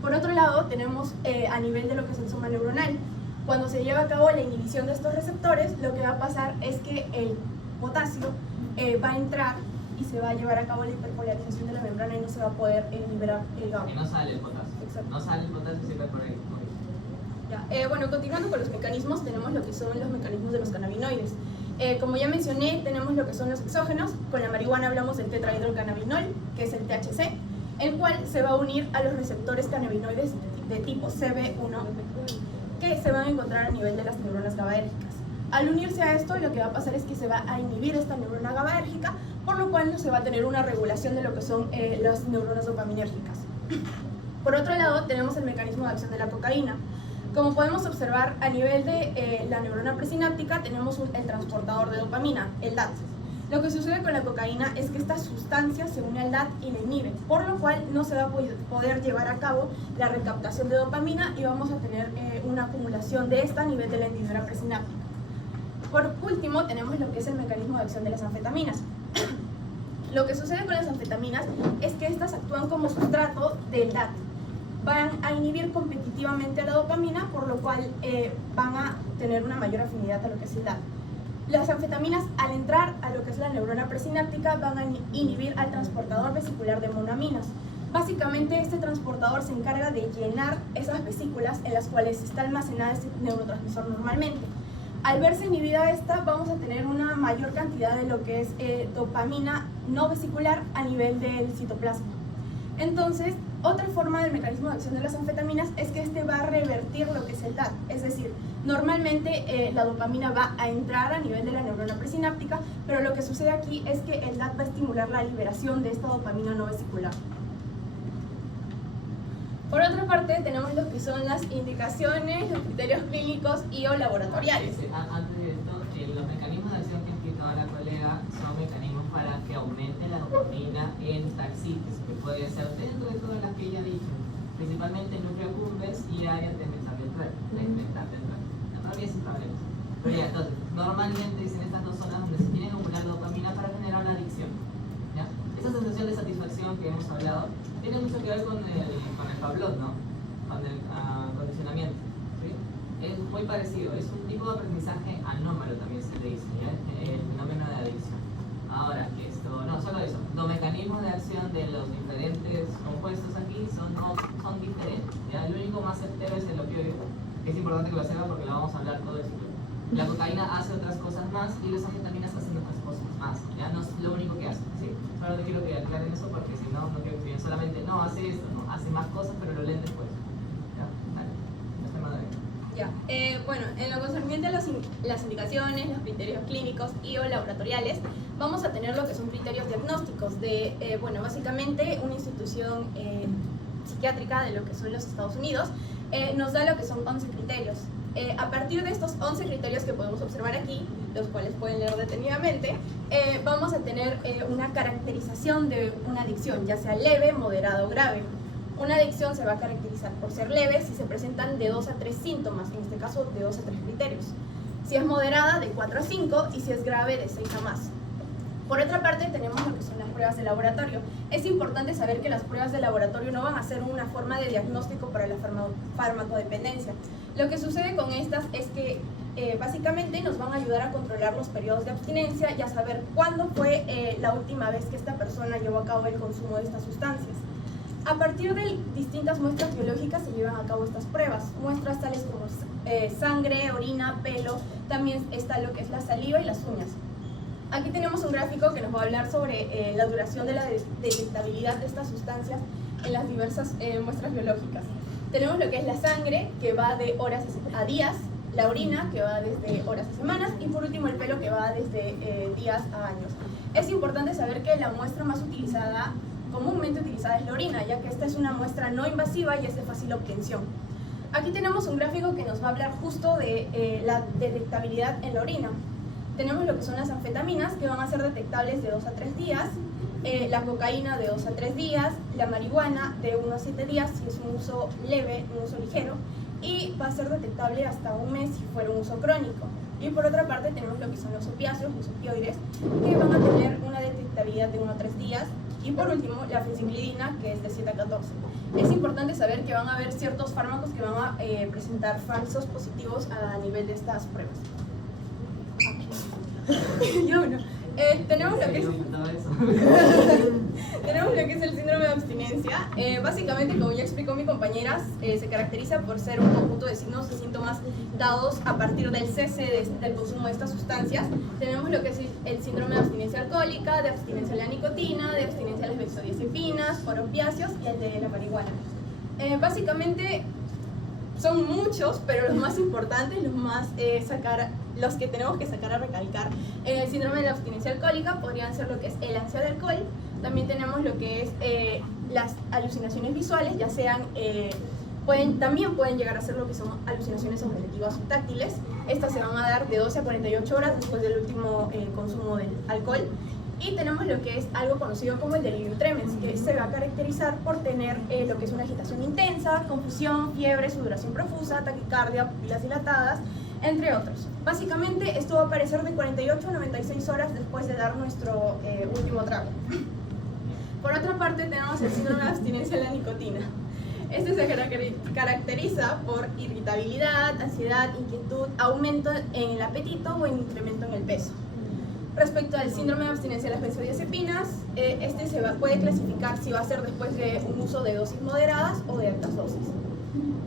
Por otro lado, tenemos a nivel de lo que es el soma neuronal. Cuando se lleva a cabo la inhibición de estos receptores, lo que va a pasar es que el potasio va a entrar y se va a llevar a cabo la hiperpolarización de la membrana y no se va a poder liberar el GABA. Que no sale el potasio. Exacto. No sale el potasio siempre por ahí. Ya, bueno, continuando con los mecanismos, tenemos lo que son los mecanismos de los cannabinoides. Como ya mencioné, tenemos lo que son los exógenos. Con la marihuana hablamos del tetrahidrocannabinol, que es el THC, el cual se va a unir a los receptores cannabinoides de tipo CB1, que se van a encontrar a nivel de las neuronas GABAérgicas. Al unirse a esto, lo que va a pasar es que se va a inhibir esta neurona GABAérgica, por lo cual no se va a tener una regulación de lo que son las neuronas dopaminérgicas. Por otro lado, tenemos el mecanismo de acción de la cocaína. Como podemos observar, a nivel de la neurona presináptica tenemos el transportador de dopamina, el DAT. Lo que sucede con la cocaína es que esta sustancia se une al DAT y la inhibe, por lo cual no se va a poder llevar a cabo la recaptación de dopamina y vamos a tener una acumulación de esta a nivel de la hendidura presináptica. Por último, tenemos lo que es el mecanismo de acción de las anfetaminas. Lo que sucede con las anfetaminas es que estas actúan como sustrato del DAT. Van a inhibir competitivamente a la dopamina, por lo cual van a tener una mayor afinidad a lo que es el DAT. Las anfetaminas, al entrar a lo que es la neurona presináptica, van a inhibir al transportador vesicular de monoaminas. Básicamente, este transportador se encarga de llenar esas vesículas en las cuales está almacenada este neurotransmisor normalmente. Al verse inhibida esta, vamos a tener una mayor cantidad de lo que es dopamina no vesicular a nivel del citoplasma. Entonces, otra forma del mecanismo de acción de las anfetaminas es que este va a revertir lo que es el DAT, es decir, Normalmente la dopamina va a entrar a nivel de la neurona presináptica, pero lo que sucede aquí es que el DAT va a estimular la liberación de esta dopamina no vesicular. Por otra parte, tenemos lo que son las indicaciones, los criterios clínicos y o laboratoriales. Antes de esto, los mecanismos de acción que explicaba la colega son mecanismos para que aumente la dopamina en tal sitios, que puede ser dentro de todas las que ella ha dicho, principalmente en núcleo accumbens y área tegmental ventral. Para mí es un problema. Pero ya, entonces, normalmente es en estas dos zonas donde se tiene que acumular dopamina para generar la adicción. ¿Ya? Esa sensación de satisfacción que hemos hablado tiene mucho que ver con el Pavlov, ¿no? Con el condicionamiento. ¿Sí? Es muy parecido, es un tipo de aprendizaje anómalo también se le dice, ¿ya? El fenómeno de adicción. Ahora, no solo eso, los mecanismos de acción de los diferentes compuestos aquí son diferentes. ¿Ya? El único más certero es el opioide, que es importante que lo sepa porque lo vamos a hablar todo el ciclo. La cocaína hace otras cosas más y las anfetaminas hacen otras cosas más. Ya no es lo único que hace. ¿Sí? Solo te quiero que aclaren eso porque si no, no quiero que piensen solamente, no, hace esto, no, hace más cosas, pero lo leen después. ¿Ya? Dale. No esté madre. Ya. Bueno, en lo concerniente a las indicaciones, los criterios clínicos y o laboratoriales, vamos a tener lo que son criterios diagnósticos de, básicamente una institución psiquiátrica de lo que son los Estados Unidos, nos da lo que son 11 criterios. A partir de estos 11 criterios que podemos observar aquí, los cuales pueden leer detenidamente, vamos a tener una caracterización de una adicción, ya sea leve, moderada o grave. Una adicción se va a caracterizar por ser leve si se presentan de 2 a 3 síntomas, en este caso de 2 a 3 criterios. Si es moderada, de 4 a 5 y si es grave, de 6 a más. Por otra parte, tenemos lo que son las pruebas de laboratorio. Es importante saber que las pruebas de laboratorio no van a ser una forma de diagnóstico para la farmacodependencia. Lo que sucede con estas es que básicamente nos van a ayudar a controlar los periodos de abstinencia y a saber cuándo fue la última vez que esta persona llevó a cabo el consumo de estas sustancias. A partir de distintas muestras biológicas se llevan a cabo estas pruebas. Muestras tales como sangre, orina, pelo, también está lo que es la saliva y las uñas. Aquí tenemos un gráfico que nos va a hablar sobre la duración de la detectabilidad de estas sustancias en las diversas muestras biológicas. Tenemos lo que es la sangre, que va de horas a días, la orina, que va desde horas a semanas, y por último el pelo, que va desde días a años. Es importante saber que la muestra más utilizada, comúnmente utilizada, es la orina, ya que esta es una muestra no invasiva y es de fácil obtención. Aquí tenemos un gráfico que nos va a hablar justo de la detectabilidad en la orina. Tenemos lo que son las anfetaminas, que van a ser detectables de 2 a 3 días, la cocaína de 2 a 3 días, la marihuana de 1 a 7 días si es un uso leve, un uso ligero, y va a ser detectable hasta un mes si fuera un uso crónico. Y por otra parte tenemos lo que son los opiáceos, los opioides, que van a tener una detectabilidad de 1 a 3 días, y por último la fenicilidina, que es de 7 a 14. Es importante saber que van a haber ciertos fármacos que van a presentar falsos positivos a nivel de estas pruebas. Tenemos lo que es tenemos lo que es el síndrome de abstinencia. Básicamente, como ya explicó mi compañera, se caracteriza por ser un conjunto de signos y síntomas dados a partir del cese del consumo de estas sustancias. Tenemos lo que es el síndrome de abstinencia alcohólica, de abstinencia a la nicotina, de abstinencia a las benzodiazepinas, por opiáceos y el de la marihuana. Básicamente son muchos, pero los más importantes, los que tenemos que sacar a recalcar en el síndrome de la abstinencia alcohólica podrían ser lo que es el ansia de alcohol. También tenemos lo que es las alucinaciones visuales, ya sean, también pueden llegar a ser lo que son alucinaciones auditivas o táctiles. Estas se van a dar de 12 a 48 horas después del último consumo del alcohol. Y tenemos lo que es algo conocido como el delirium tremens, que se va a caracterizar por tener lo que es una agitación intensa, confusión, fiebre, sudoración profusa, taquicardia, pupilas dilatadas, entre otros. Básicamente esto va a aparecer de 48 a 96 horas después de dar nuestro último trago. Por otra parte tenemos el síndrome de abstinencia a la nicotina. Este se caracteriza por irritabilidad, ansiedad, inquietud, aumento en el apetito o incremento en el peso. Respecto al síndrome de abstinencia de las benzodiazepinas, este puede clasificar si va a ser después de un uso de dosis moderadas o de altas dosis.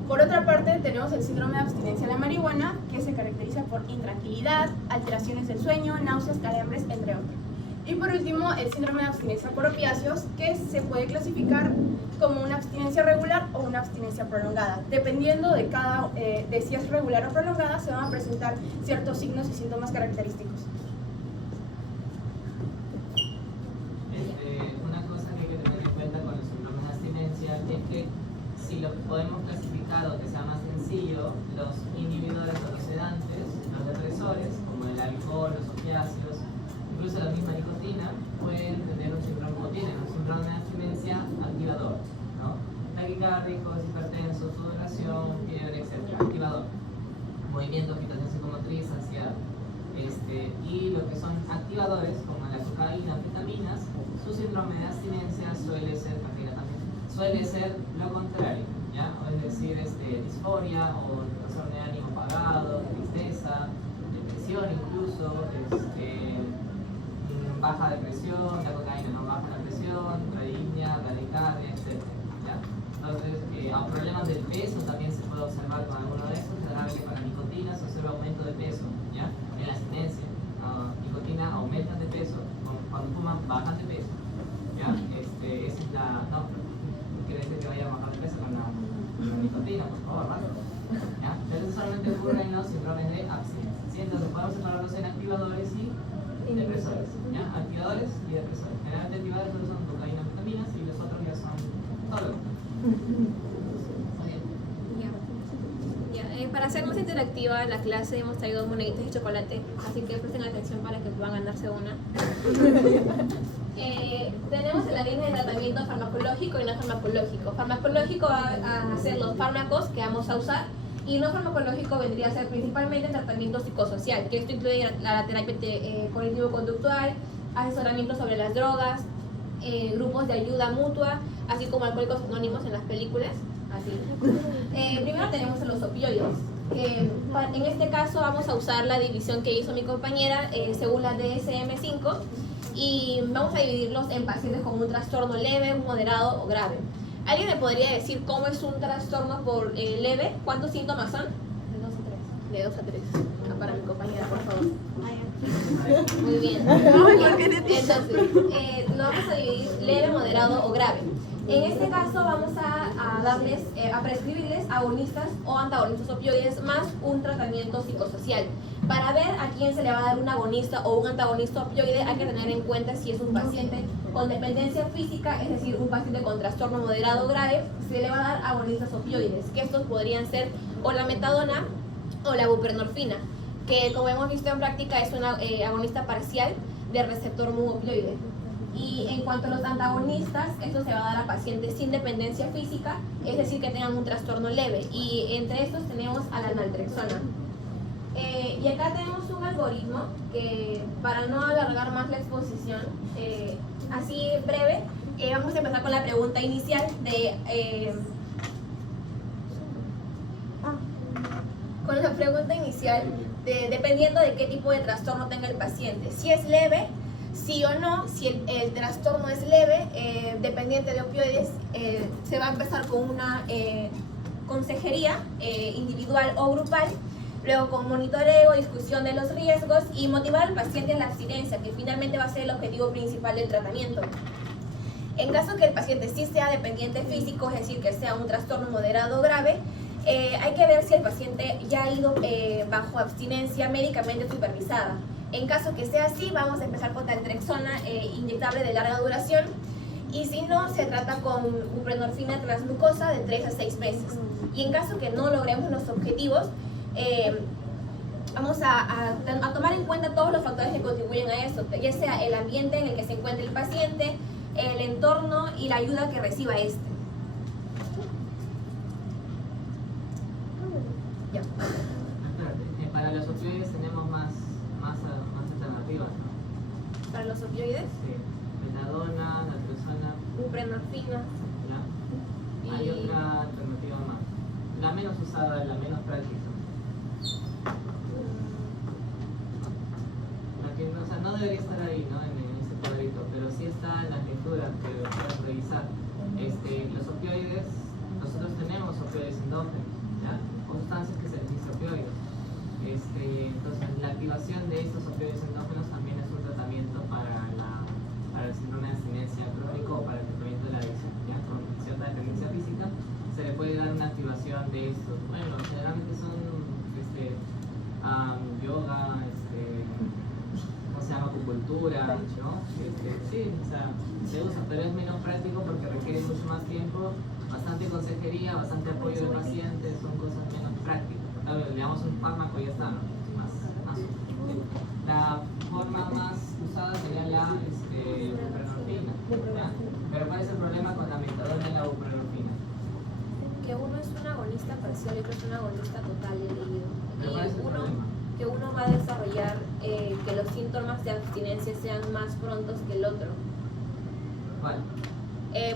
Por otra parte, tenemos el síndrome de abstinencia de la marihuana, que se caracteriza por intranquilidad, alteraciones del sueño, náuseas, calambres, entre otros. Y por último, el síndrome de abstinencia por opiáceos, que se puede clasificar como una abstinencia regular o una abstinencia prolongada. Dependiendo de si es regular o prolongada, se van a presentar ciertos signos y síntomas característicos. Una cosa que hay que tener en cuenta con los síndromes de abstinencia es que si lo podemos clasificar o que sea más sencillo, los inhibidores o los sedantes, los depresores, como el alcohol, los opiáceos, incluso la misma nicotina, pueden tener un síndrome, o tienen un síndrome de abstinencia activador, ¿no? Taquicárdicos, hipertensos, sudoración, fiebre, etc. Activador. Movimiento, agitación psicomotriz, ansiedad. Y lo que son activadores, como la cocaína, anfetaminas, su síndrome de abstinencia suele ser, cafeína también, suele ser lo contrario, ¿ya? O es decir, disforia o trastorno de ánimo apagado, tristeza, depresión incluso, baja de presión, la cocaína no baja la presión, bradicardia, bradicardia, etc. ¿Ya? Entonces, problemas del peso también se puede observar con alguno de estos. Generalmente con la nicotina se observa aumento de peso, ¿ya? En la abstinencia, nicotina aumentan de peso, cuando fuman bajan de peso, ¿ya? Esa es la... No quiere decir que vaya a bajar de peso con la nicotina, por favor, ¿vale? ¿Ya? Entonces solamente ocurre en los síndromes de abstinencia, ¿sí? Entonces podemos separarlos en activadores y depresores, ¿ya? Activadores y depresores. Generalmente activadores solo son cocaína, anfetaminas y los otros ya son todo. Para hacer más interactiva la clase hemos traído moneditas de chocolate, así que presten atención para que puedan ganarse una. Tenemos en la línea de tratamiento farmacológico y no farmacológico. Farmacológico va a ser los fármacos que vamos a usar, y no farmacológico vendría a ser principalmente tratamiento psicosocial, que esto incluye la terapia cognitivo-conductual, asesoramiento sobre las drogas, grupos de ayuda mutua, así como Alcohólicos Anónimos en las películas. Así. Primero tenemos los opioides, que en este caso vamos a usar la división que hizo mi compañera según la DSM-5, y vamos a dividirlos en pacientes con un trastorno leve, moderado o grave. ¿Alguien me podría decir cómo es un trastorno por leve? ¿Cuántos síntomas son? De 2 a 3. Para mi compañera, por favor. Muy bien. Entonces, lo vamos a dividir leve, moderado o grave. En este caso vamos a darles, a prescribirles agonistas o antagonistas opioides más un tratamiento psicosocial. Para ver a quién se le va a dar un agonista o un antagonista opioide hay que tener en cuenta si es un paciente con dependencia física, es decir, un paciente con trastorno moderado o grave, se le va a dar agonistas opioides, que estos podrían ser o la metadona o la buprenorfina, que como hemos visto en práctica es una agonista parcial del receptor mu opioide. Y en cuanto a los antagonistas, esto se va a dar a pacientes sin dependencia física, es decir, que tengan un trastorno leve, y entre estos tenemos a la naltrexona. Y acá tenemos un algoritmo que, para no alargar más la exposición, así breve, vamos a empezar con la pregunta inicial dependiendo de qué tipo de trastorno tenga el paciente. Si es leve, sí o no. Si el trastorno es leve, dependiente de opioides, se va a empezar con una consejería individual o grupal, luego con monitoreo, discusión de los riesgos y motivar al paciente en la abstinencia, que finalmente va a ser el objetivo principal del tratamiento. En caso que el paciente sí sea dependiente físico, es decir, que sea un trastorno moderado o grave, hay que ver si el paciente ya ha ido bajo abstinencia médicamente supervisada. En caso que sea así, vamos a empezar con naltrexona inyectable de larga duración, y si no, se trata con buprenorfina transmucosa de 3 a 6 meses. Y en caso que no logremos los objetivos, vamos a tomar en cuenta todos los factores que contribuyen a eso, ya sea el ambiente en el que se encuentre el paciente, el entorno y la ayuda que reciba este. Ya. Para los opioides tenemos más alternativas, ¿no? Para los opioides, Sí. Metadona, naltrexona, buprenorfina. ¿ya? Hay otra alternativa más. La menos usada, la menos práctica. La que no debería estar ahí, ¿no? En ese cuadrito, pero sí está en las lecturas que pueden revisar. Los opioides, nosotros tenemos opioides endógenos, ¿ya? O sustancias que se les dice opioides. Entonces la activación de estos opioides endógenos también es un tratamiento para la ¿no? Sí, o sea, se usa, pero es menos práctico porque requiere mucho más tiempo, bastante consejería, bastante apoyo del paciente, son cosas menos prácticas. Tal vez le damos un fármaco y ya está, ¿no? Más. La forma más usada sería la buprenorfina, ¿ya? Pero ¿cuál es el problema con la metadona y la buprenorfina? Que uno es un agonista parcial y otro es un agonista total, he leído. ¿Pero cuál es el problema? Que uno va a desarrollar que los síntomas de abstinencia sean más prontos que el otro. ¿Cuál?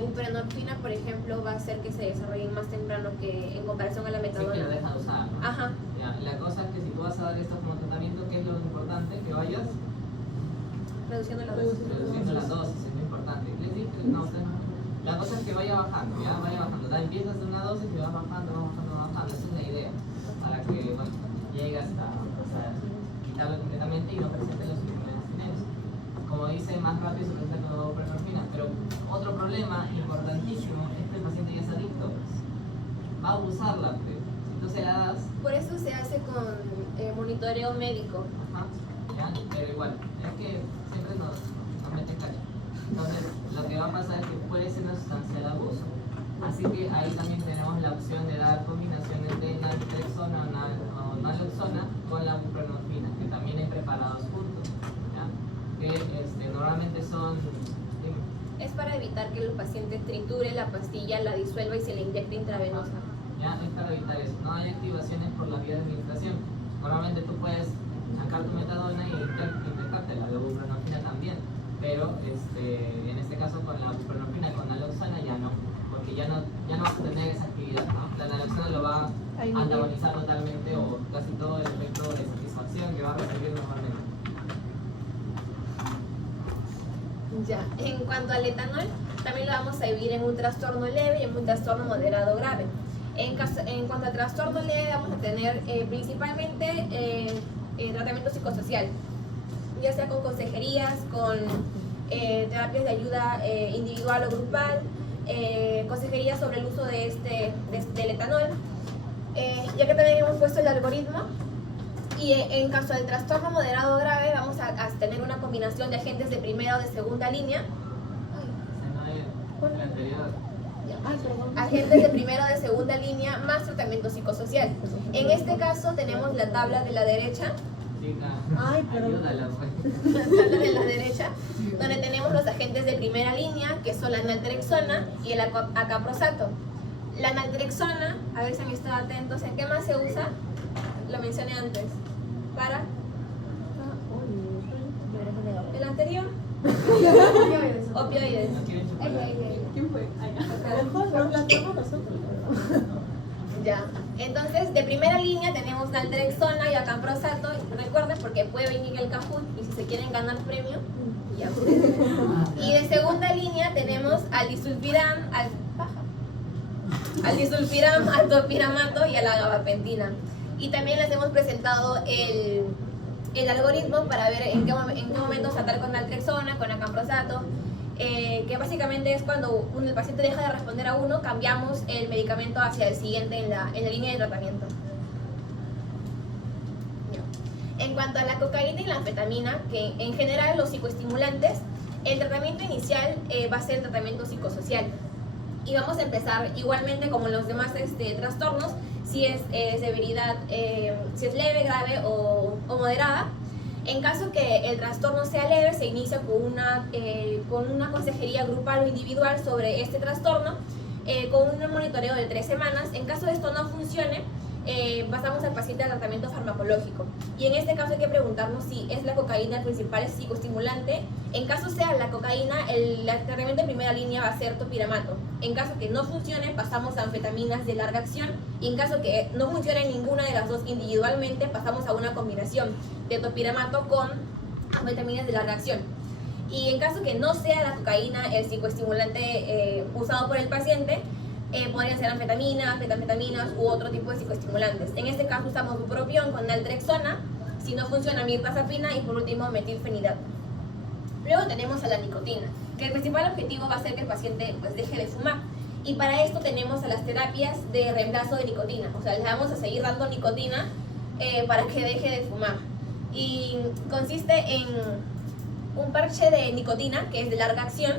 Buprenorfina, por ejemplo, va a hacer que se desarrollen más temprano que en comparación a la Sí, metadona. que lo dejan usar, ¿no? Ajá. Ya, la cosa es que si tú vas a dar esto como tratamiento, ¿qué es lo importante? Que vayas Reduciendo la dosis. reduciendo las dosis, es muy importante. ¿Les dije? No, usted no. La cosa es que vaya bajando, ya vaya bajando. Empiezas de una dosis y vas bajando. Esa es la idea. Para que, bueno, llegue hasta quitarlo completamente y no presente los síntomas de abstinencia. Como dice, más rápido se presenta con buprenorfina. Pero otro problema importantísimo es que el paciente ya es adicto. Va a abusarla, pues. Si tú se la das, Por eso se hace con monitoreo médico. ajá, ya, pero igual, es que siempre nos meten cacho. Entonces, lo que va a pasar es que puede ser una sustancia de abuso. Así que ahí también tenemos la opción de dar combinaciones de naltrexona o naloxona con la buprenorfina, que también hay preparados juntos, ¿ya? Que normalmente son... Es para evitar que el paciente triture la pastilla, la disuelva y se le inyecte intravenosa. Ya, es para evitar eso. No hay activaciones por la vía de administración. Normalmente tú puedes sacar tu metadona y inyectártela, la buprenorfina también, pero en este caso con la buprenorfina, con naloxona ya no, porque ya no vas a tener esa actividad, ¿no? La naloxona lo va a antagonizar totalmente o casi todo el efecto de satisfacción que va a recibir normalmente. Ya, en cuanto al etanol, también lo vamos a dividir en un trastorno leve y en un trastorno moderado grave. En cuanto al trastorno leve, vamos a tener principalmente tratamiento psicosocial, ya sea con consejerías, con terapias de ayuda individual o grupal, consejerías sobre el uso del etanol, ya que también hemos puesto el algoritmo. Y en caso del trastorno moderado grave, vamos a tener una combinación de agentes de primera o de segunda línea. El anterior. Agentes de primera o de segunda línea más tratamiento psicosocial. En este caso tenemos la tabla de la derecha, Chica, Ay, perdón. ayúdala, pues. la tabla de la derecha, donde tenemos los agentes de primera línea, que son la naltrexona y el acaprosato. La naltrexona, a ver si han estado atentos, ¿en qué más se usa? Lo mencioné antes. Para el anterior, opioides. No quieren chupar. ¿Quién fue? Ya. Entonces, de primera línea tenemos naltrexona y acamprosato. Recuerden, porque puede venir el Kahoot y si se quieren ganar premio, ya. Y de segunda línea tenemos al disulfiram, al topiramato y a la gabapentina. Y también les hemos presentado el algoritmo para ver en qué momento tratar con naltrexona, con acamprosato, que básicamente es cuando el paciente deja de responder a uno, cambiamos el medicamento hacia el siguiente en la línea de tratamiento. En cuanto a la cocaína y la anfetamina, que en general los psicoestimulantes, el tratamiento inicial va a ser el tratamiento psicosocial. Y vamos a empezar igualmente como los demás trastornos, si es severidad, si es leve, grave o moderada. En caso que el trastorno sea leve, se inicia con una consejería grupal o individual sobre este trastorno, con un monitoreo de 3 semanas. En caso de esto no funcione, pasamos al paciente al tratamiento farmacológico. Y en este caso hay que preguntarnos si es la cocaína el principal psicoestimulante. En caso sea la cocaína, el tratamiento de primera línea va a ser topiramato. En caso que no funcione, pasamos a anfetaminas de larga acción. Y en caso que no funcione ninguna de las dos individualmente, pasamos a una combinación de topiramato con anfetaminas de larga acción. Y en caso que no sea la cocaína el psicoestimulante usado por el paciente, podrían ser anfetaminas, metanfetaminas u otro tipo de psicoestimulantes. En este caso usamos bupropión con naltrexona, si no funciona mirtazapina y por último metilfenidato. Luego tenemos a la nicotina, que el principal objetivo va a ser que el paciente pues, deje de fumar. Y para esto tenemos a las terapias de reemplazo de nicotina, o sea, le vamos a seguir dando nicotina para que deje de fumar. Y consiste en un parche de nicotina, que es de larga acción,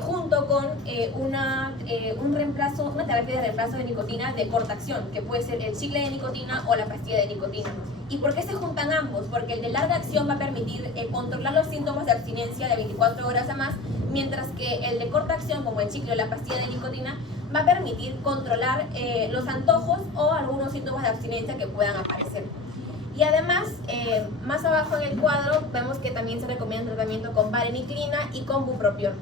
junto con una terapia de reemplazo de nicotina de corta acción, que puede ser el chicle de nicotina o la pastilla de nicotina. ¿Y por qué se juntan ambos? Porque el de larga acción va a permitir controlar los síntomas de abstinencia de 24 horas a más, mientras que el de corta acción, como el chicle o la pastilla de nicotina, va a permitir controlar los antojos o algunos síntomas de abstinencia que puedan aparecer. Y además, más abajo en el cuadro, vemos que también se recomienda tratamiento con vareniclina y con bupropión.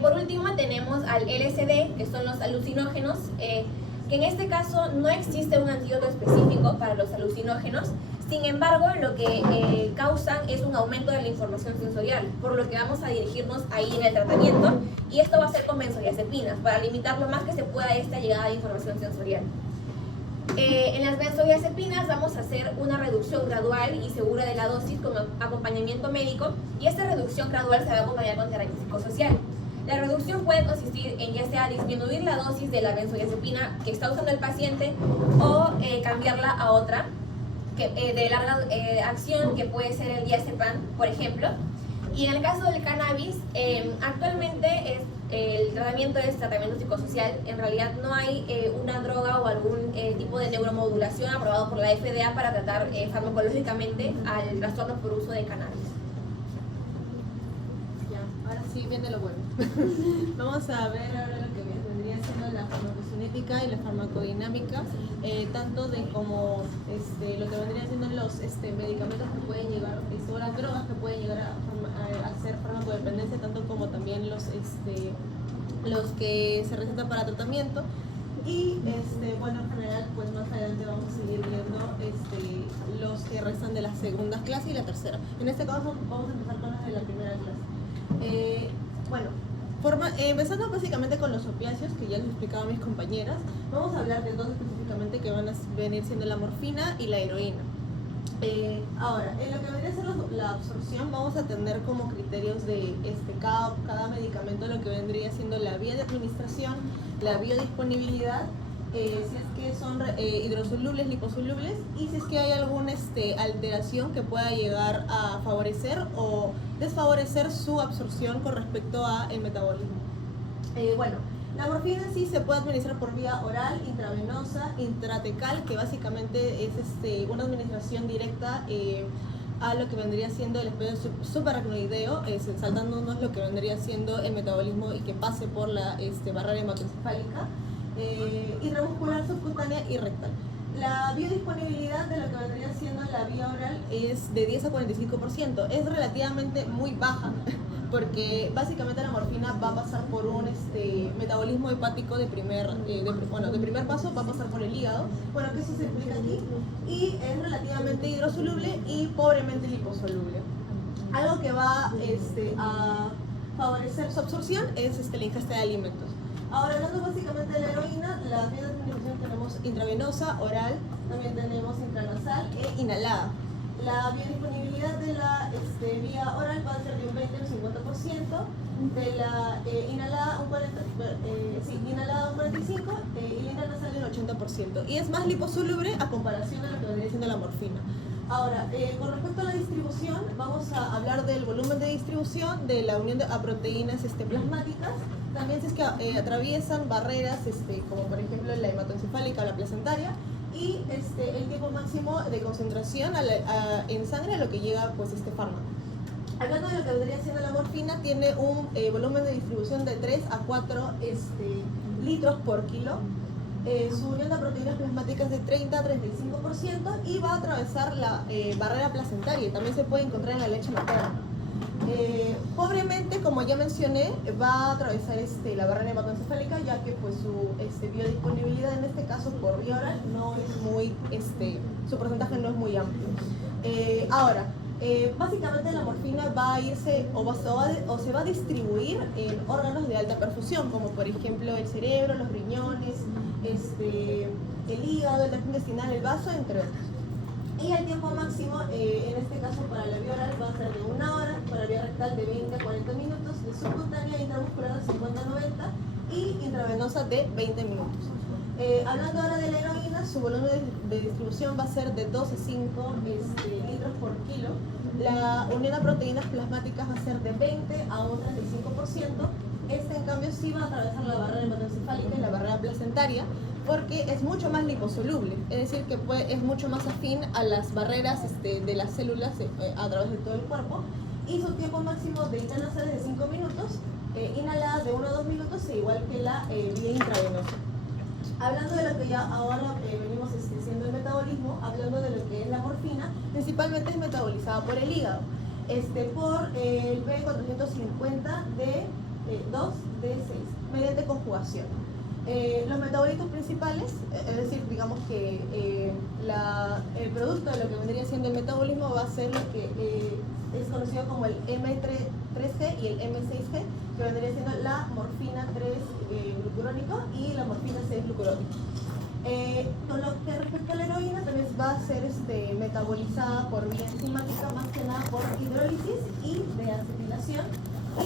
Por último tenemos al LSD, que son los alucinógenos, que en este caso no existe un antídoto específico para los alucinógenos. Sin embargo, lo que causan es un aumento de la información sensorial, por lo que vamos a dirigirnos ahí en el tratamiento, y esto va a ser con benzodiazepinas, para limitar lo más que se pueda esta llegada de información sensorial. En las benzodiazepinas vamos a hacer una reducción gradual y segura de la dosis con acompañamiento médico, y esta reducción gradual se va a acompañar con terapia psicosocial. La reducción puede consistir en ya sea disminuir la dosis de la benzodiazepina que está usando el paciente o cambiarla a otra de larga acción, que puede ser el diazepam, por ejemplo. Y en el caso del cannabis, actualmente el tratamiento es tratamiento psicosocial. En realidad no hay una droga o algún tipo de neuromodulación aprobado por la FDA para tratar farmacológicamente al trastorno por uso de cannabis. Ahora sí viene lo bueno. Vamos a ver ahora lo que vendría siendo la farmacocinética y la farmacodinámica, tanto de como lo que vendría siendo los medicamentos que pueden llegar, o las drogas que pueden llegar a hacer farmacodependencia, tanto como también los que se recetan para tratamiento. Y bueno, en general, pues más adelante vamos a seguir viendo los que restan de la segunda clase y la tercera. En este caso vamos a empezar con las de la primera clase. Bueno, empezando básicamente con los opiáceos, que ya les explicaba a mis compañeras, vamos a hablar de dos específicamente que van a venir siendo la morfina y la heroína. Ahora, en lo que vendría a ser la absorción, vamos a tener como criterios de cada medicamento lo que vendría siendo la vía de administración, la biodisponibilidad, si es que son hidrosolubles, liposolubles, y si es que hay alguna alteración que pueda llegar a favorecer o desfavorecer su absorción con respecto al metabolismo. Bueno, la morfina en sí se puede administrar por vía oral, intravenosa, intratecal, que básicamente es una administración directa a lo que vendría siendo el espejo subaracnoideo, saltándonos lo que vendría siendo el metabolismo y que pase por la barrera hematoencefálica, intramuscular, subcutánea y rectal. La biodisponibilidad de lo que vendría siendo la vía oral es de 10 a 45%. Es relativamente muy baja, porque básicamente la morfina va a pasar por un metabolismo hepático de primer paso, va a pasar por el hígado, bueno, que eso se explica aquí, y es relativamente hidrosoluble y pobremente liposoluble. Algo que va a favorecer su absorción es la ingesta de alimentos. Ahora, hablando básicamente de la heroína, las vías de administración tenemos intravenosa, oral, también tenemos intranasal e inhalada. La biodisponibilidad de la vía oral va a ser de un 20 al 50%, de la inhalada un 45% y la intranasal un 80%. Y es más liposoluble a comparación de lo que vendría siendo la morfina. Ahora, con respecto a la distribución, vamos a hablar del volumen de distribución, de la unión a proteínas plasmáticas. También si es que atraviesan barreras como por ejemplo la hematoencefálica o la placentaria, y el tiempo máximo de concentración en sangre a lo que llega pues este fármaco. Hablando de lo que vendría siendo la morfina, tiene un volumen de distribución de 3 a 4 litros por kilo. Su unión de proteínas plasmáticas es de 30 a 35% y va a atravesar la barrera placentaria y también se puede encontrar en la leche materna. Pobremente, como ya mencioné, va a atravesar la barrera hematoencefálica, ya que pues su biodisponibilidad en este caso por vía oral no es muy, su porcentaje no es muy amplio. Ahora, básicamente la morfina va a irse o se va a distribuir en órganos de alta perfusión, como por ejemplo el cerebro, los riñones, el hígado, el tracto intestinal, el vaso, entre otros. Y el tiempo máximo, en este caso para la vía oral, va a ser de 1 hora, para la vía rectal de 20 a 40 minutos, de subcutánea intramuscular de 50 a 90 y intravenosa de 20 minutos. Hablando ahora de la heroína, orina, su volumen de distribución va a ser de 2 a 5 litros por kilo. La unión a proteínas plasmáticas va a ser de 20 a un 35%. En cambio, sí va a atravesar la barrera hematoencefálica y la barrera placentaria, porque es mucho más liposoluble, es decir, que es mucho más afín a las barreras de las células a través de todo el cuerpo, y su tiempo máximo de vía nasal es de 5 minutos, inhalada de 1 a 2 minutos, igual que la vía intravenosa. Hablando de lo que ya ahora venimos haciendo el metabolismo, hablando de lo que es la morfina, principalmente es metabolizada por el hígado, por el B450 de 2D6, mediante conjugación. Los metabolitos principales, es decir, digamos que el producto de lo que vendría siendo el metabolismo va a ser lo que es conocido como el M3G y el M6G, que vendría siendo la morfina 3-glucurónico y la morfina 6-glucurónico. Con lo que respecta a la heroína, también va a ser metabolizada por vía enzimática, más que nada por hidrólisis y de acetilación.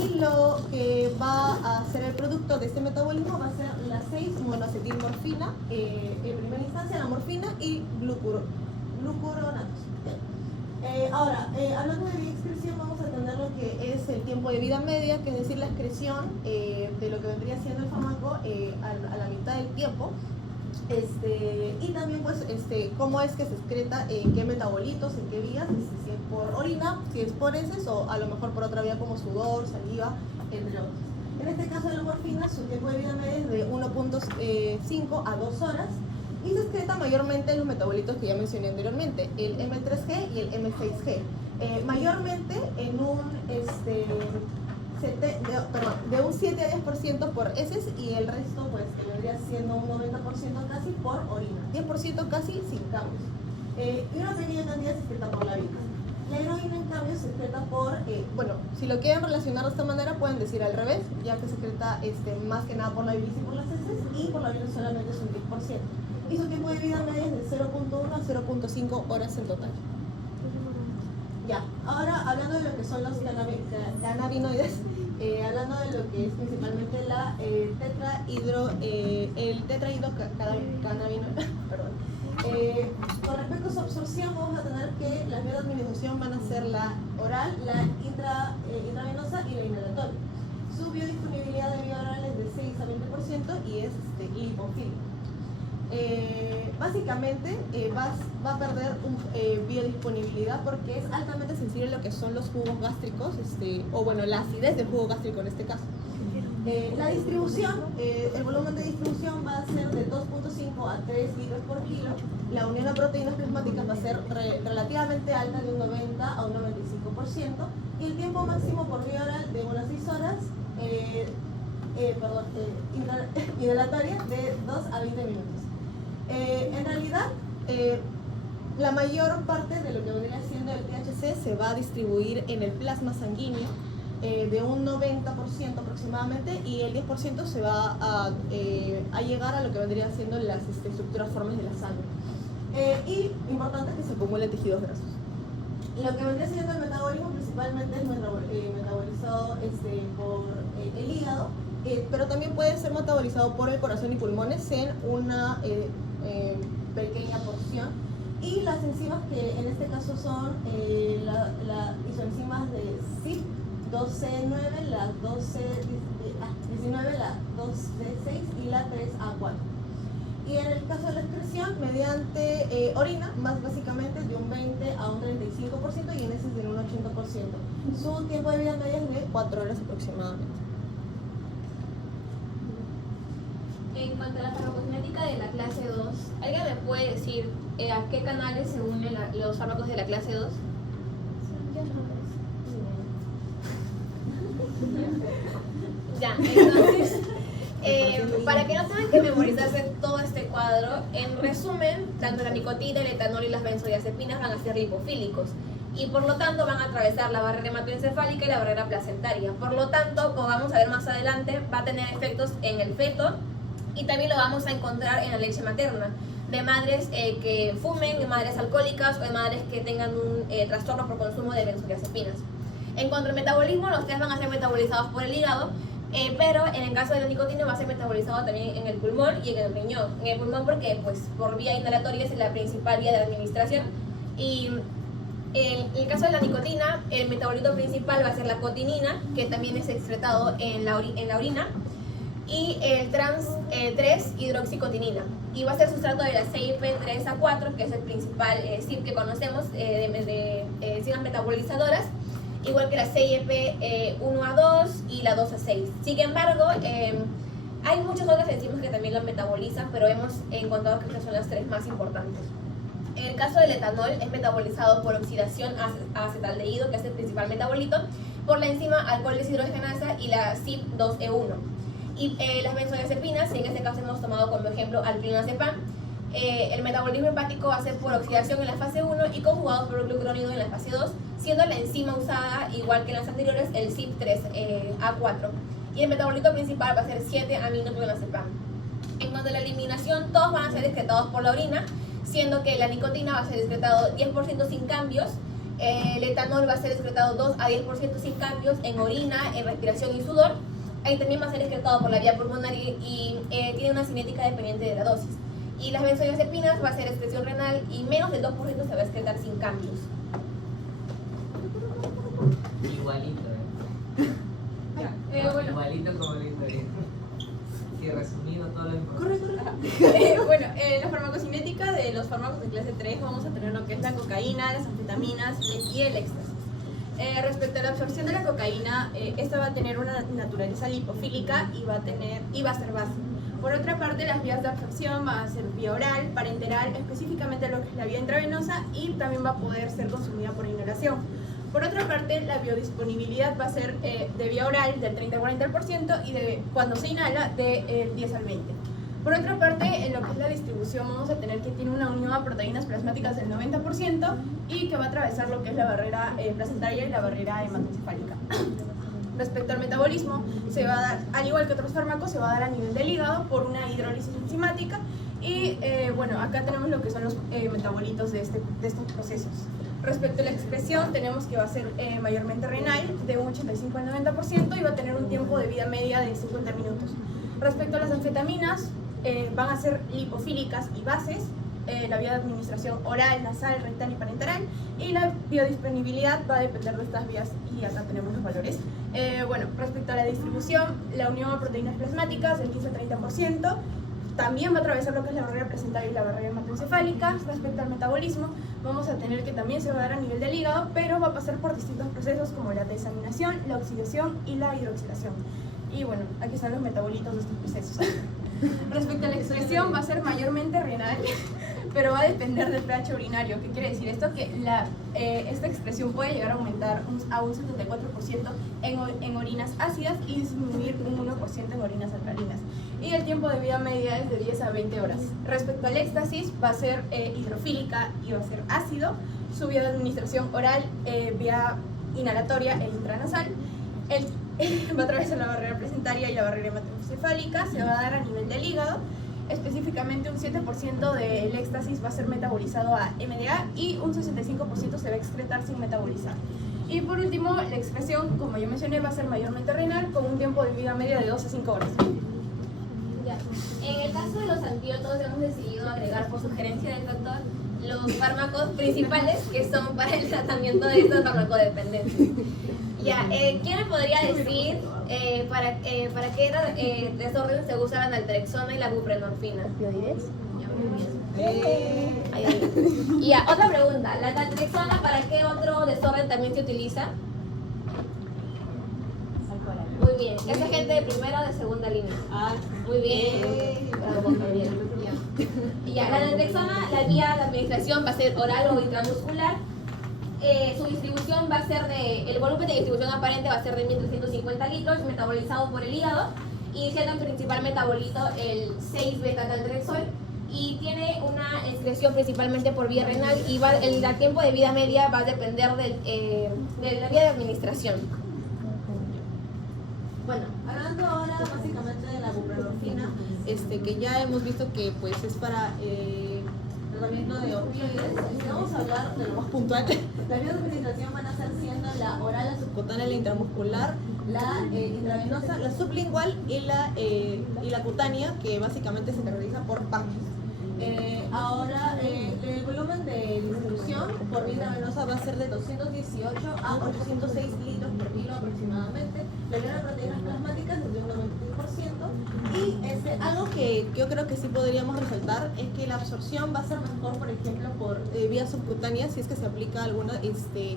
Y lo que va a ser el producto de este metabolismo va a ser la 6-monoacetilmorfina, en primera instancia la morfina y glucuronatos. Ahora, hablando de vía excreción, vamos a tener lo que es el tiempo de vida media, que es decir, la excreción de lo que vendría siendo el fármaco a la mitad del tiempo. Y también pues cómo es que se excreta, en qué metabolitos, en qué vías, si es por orina, si es por heces o a lo mejor por otra vía como sudor, saliva, entre otros. En este caso de la morfina, su tiempo de vida medio es de 1.5 a 2 horas y se excreta mayormente en los metabolitos que ya mencioné anteriormente, el M3G y el M6G. Mayormente en un de un 7 a 10% por heces y el resto pues vendría siendo un 90% casi por orina, 10% casi sin cambios, y una pequeña cantidad se excreta por la bilis. La heroína en cambio se excreta por, si lo quieren relacionar de esta manera pueden decir al revés, ya que se excreta más que nada por la bilis y por las heces, y por la bilis solamente es un 10%, y su tiempo de vida medio es de 0.1 a 0.5 horas en total. Ya, ahora hablando de lo que son los cannabinoides, hablando de lo que es principalmente el tetrahidrocannabinoide, perdón. Con respecto a su absorción, vamos a tener que las vías de administración van a ser la oral, la intravenosa y la inhalatoria. Su biodisponibilidad de vía oral es de 6 a 20% y es lipofílica. Básicamente va a perder biodisponibilidad porque es altamente sensible a lo que son los jugos gástricos, la acidez del jugo gástrico en este caso. La distribución, el volumen de distribución va a ser de 2.5 a 3 litros por kilo. La unión a proteínas plasmáticas va a ser relativamente alta, de un 90 a un 95%, y el tiempo máximo por vía oral de unas 6 horas, inhalatoria de 2 a 20 minutos. En realidad, la mayor parte de lo que vendría siendo el THC se va a distribuir en el plasma sanguíneo, de un 90% aproximadamente, y el 10% se va a llegar a lo que vendría siendo las estructuras formes de la sangre. Y importante que se acumulen tejidos grasos. Lo que vendría siendo el metabolismo principalmente es metabolizado por el hígado, pero también puede ser metabolizado por el corazón y pulmones en una pequeña porción. Y las enzimas que en este caso son las isoenzimas de CYP12C9, la 1219, la 2D6 y la 3A4. Y en el caso de la excreción, mediante orina, más básicamente de un 20 a un 35% y en heces de un 80%. Su tiempo de vida media es de 4 horas aproximadamente. En cuanto a la farmacocinética de la clase 2, ¿alguien me puede decir a qué canales se unen los fármacos de la clase 2? Ya, entonces, para que no tengan que memorizarse todo este cuadro, en resumen, tanto la nicotina, el etanol y las benzodiazepinas van a ser lipofílicos y por lo tanto van a atravesar la barrera hematoencefálica y la barrera placentaria. Por lo tanto, como vamos a ver más adelante, va a tener efectos en el feto y también lo vamos a encontrar en la leche materna, de madres que fumen, de madres alcohólicas o de madres que tengan un trastorno por consumo de benzodiazepinas. En cuanto al metabolismo, los tres van a ser metabolizados por el hígado Pero en el caso de la nicotina va a ser metabolizado también en el pulmón y en el riñón. En el pulmón porque pues por vía inhalatoria es la principal vía de la administración. Y en el caso de la nicotina, el metabolito principal va a ser la cotinina, que también es excretado en la orina, y el trans 3 hidroxicotinina. Y va a ser sustrato de la CYP3A4, que es el principal CYP que conocemos de enzimas metabolizadoras, igual que la CYP1A2 y la 2A6. Sin embargo, hay muchas otras enzimas que también lo metabolizan, pero hemos encontrado que estas son las tres más importantes. En el caso del etanol, es metabolizado por oxidación a acetaldehído, que es el principal metabolito, por la enzima alcohol deshidrogenasa y la CYP2E1. Y las benzodiazepinas, en este caso hemos tomado como ejemplo al clonazepam, el metabolismo hepático va a ser por oxidación en la fase 1 y conjugado por glucurónido en la fase 2, siendo la enzima usada, igual que en las anteriores, el CYP3A4. Y el metabolito principal va a ser 7-aminoclonazepam. En cuanto a la eliminación, todos van a ser excretados por la orina, siendo que la nicotina va a ser excretado 10% sin cambios, el etanol va a ser excretado 2 a 10% sin cambios en orina, en respiración y sudor. Ahí también va a ser excretado por la vía pulmonar y tiene una cinética dependiente de la dosis. Y las benzodiazepinas va a ser excreción renal y menos del 2% se va a excretar sin cambios. Igualito, Bueno. Igualito como la historia. Sí, resumido todo lo importante. Bueno, la farmacocinética de los fármacos de clase 3 vamos a tener lo que es la cocaína, las anfetaminas y el éxtasis. Respecto a la absorción de la cocaína, esta va a tener una naturaleza lipofílica y va a ser base. Por otra parte, las vías de absorción van a ser vía oral, parenteral, específicamente lo que es la vía intravenosa, y también va a poder ser consumida por inhalación. Por otra parte, la biodisponibilidad va a ser de vía oral del 30-40% y cuando se inhala del 10 al 20%. Por otra parte, en lo que es la distribución vamos a tener que tiene una unión a proteínas plasmáticas del 90% y que va a atravesar lo que es la barrera placentaria y la barrera hematoencefálica. Respecto al metabolismo, se va a dar, al igual que otros fármacos, se va a dar a nivel del hígado por una hidrólisis enzimática y bueno, acá tenemos lo que son los metabolitos de estos procesos. Respecto a la excreción, tenemos que va a ser mayormente renal, de un 85 al 90%, y va a tener un tiempo de vida media de 50 minutos. Respecto a las anfetaminas, van a ser lipofílicas y bases, la vía de administración oral, nasal, rectal y parenteral, y la biodisponibilidad va a depender de estas vías, y acá tenemos los valores. Bueno, respecto a la distribución, la unión a proteínas plasmáticas del 15 al 30%, también va a atravesar lo que es la barrera placentaria y la barrera hematoencefálica. Respecto al metabolismo, vamos a tener que también se va a dar a nivel del hígado, pero va a pasar por distintos procesos como la desaminación, la oxidación y la hidroxilación. Y bueno, aquí están los metabolitos de estos procesos. Respecto a la excreción, va a ser mayormente renal, pero va a depender del pH urinario. ¿Qué quiere decir esto? Que esta excreción puede llegar a aumentar a un 74% en orinas ácidas y disminuir un 1% en orinas alcalinas. Y el tiempo de vida media es de 10 a 20 horas. Respecto al éxtasis, va a ser hidrofílica y va a ser ácido. Su vía de administración oral, vía inhalatoria e intranasal. Va a atravesar la barrera placentaria y la barrera hematoencefálica. Se va a dar a nivel del hígado. Específicamente un 7% del éxtasis va a ser metabolizado a MDA y un 65% se va a excretar sin metabolizar. Y por último, la excreción, como yo mencioné, va a ser mayormente renal con un tiempo de vida media de 2 a 5 horas. Ya. En el caso de los antídotos hemos decidido agregar por sugerencia del doctor los fármacos principales que son para el tratamiento de estas farmacodependencias. Ya, ¿quién me podría decir para qué desorden se usa la naltrexona y la buprenorfina? ¿Opioides? Ya, muy bien. Y ya, otra pregunta, ¿la naltrexona para qué otro desorden también se utiliza? Muy bien, esa gente de primera o de segunda línea. Muy bien. Bravo, muy bien. Ya, la naltrexona, la vía de administración va a ser oral o intramuscular. Su distribución va a ser el volumen de distribución aparente va a ser de 1.350 litros, metabolizado por el hígado, y siendo el principal metabolito el 6-beta-naltrexol, y tiene una excreción principalmente por vía renal, y el tiempo de vida media va a depender de la vía de administración. Bueno, hablando ahora básicamente de la buprenorfina, que ya hemos visto que pues es para tratamiento de opioides, vamos a hablar de lo más puntual. Las vías de administración van a ser siendo la oral a subcutánea, la intramuscular, la intravenosa, la sublingual y la cutánea, que básicamente se caracteriza por PAN. Ahora, el volumen de distribución por vía intravenosa va a ser de 218 a 806 litros por kilo aproximadamente. La unión de proteínas plasmáticas es de un 96%. Y algo que yo creo que sí podríamos resaltar es que la absorción va a ser mejor, por ejemplo, por vía subcutánea si es que se aplica alguna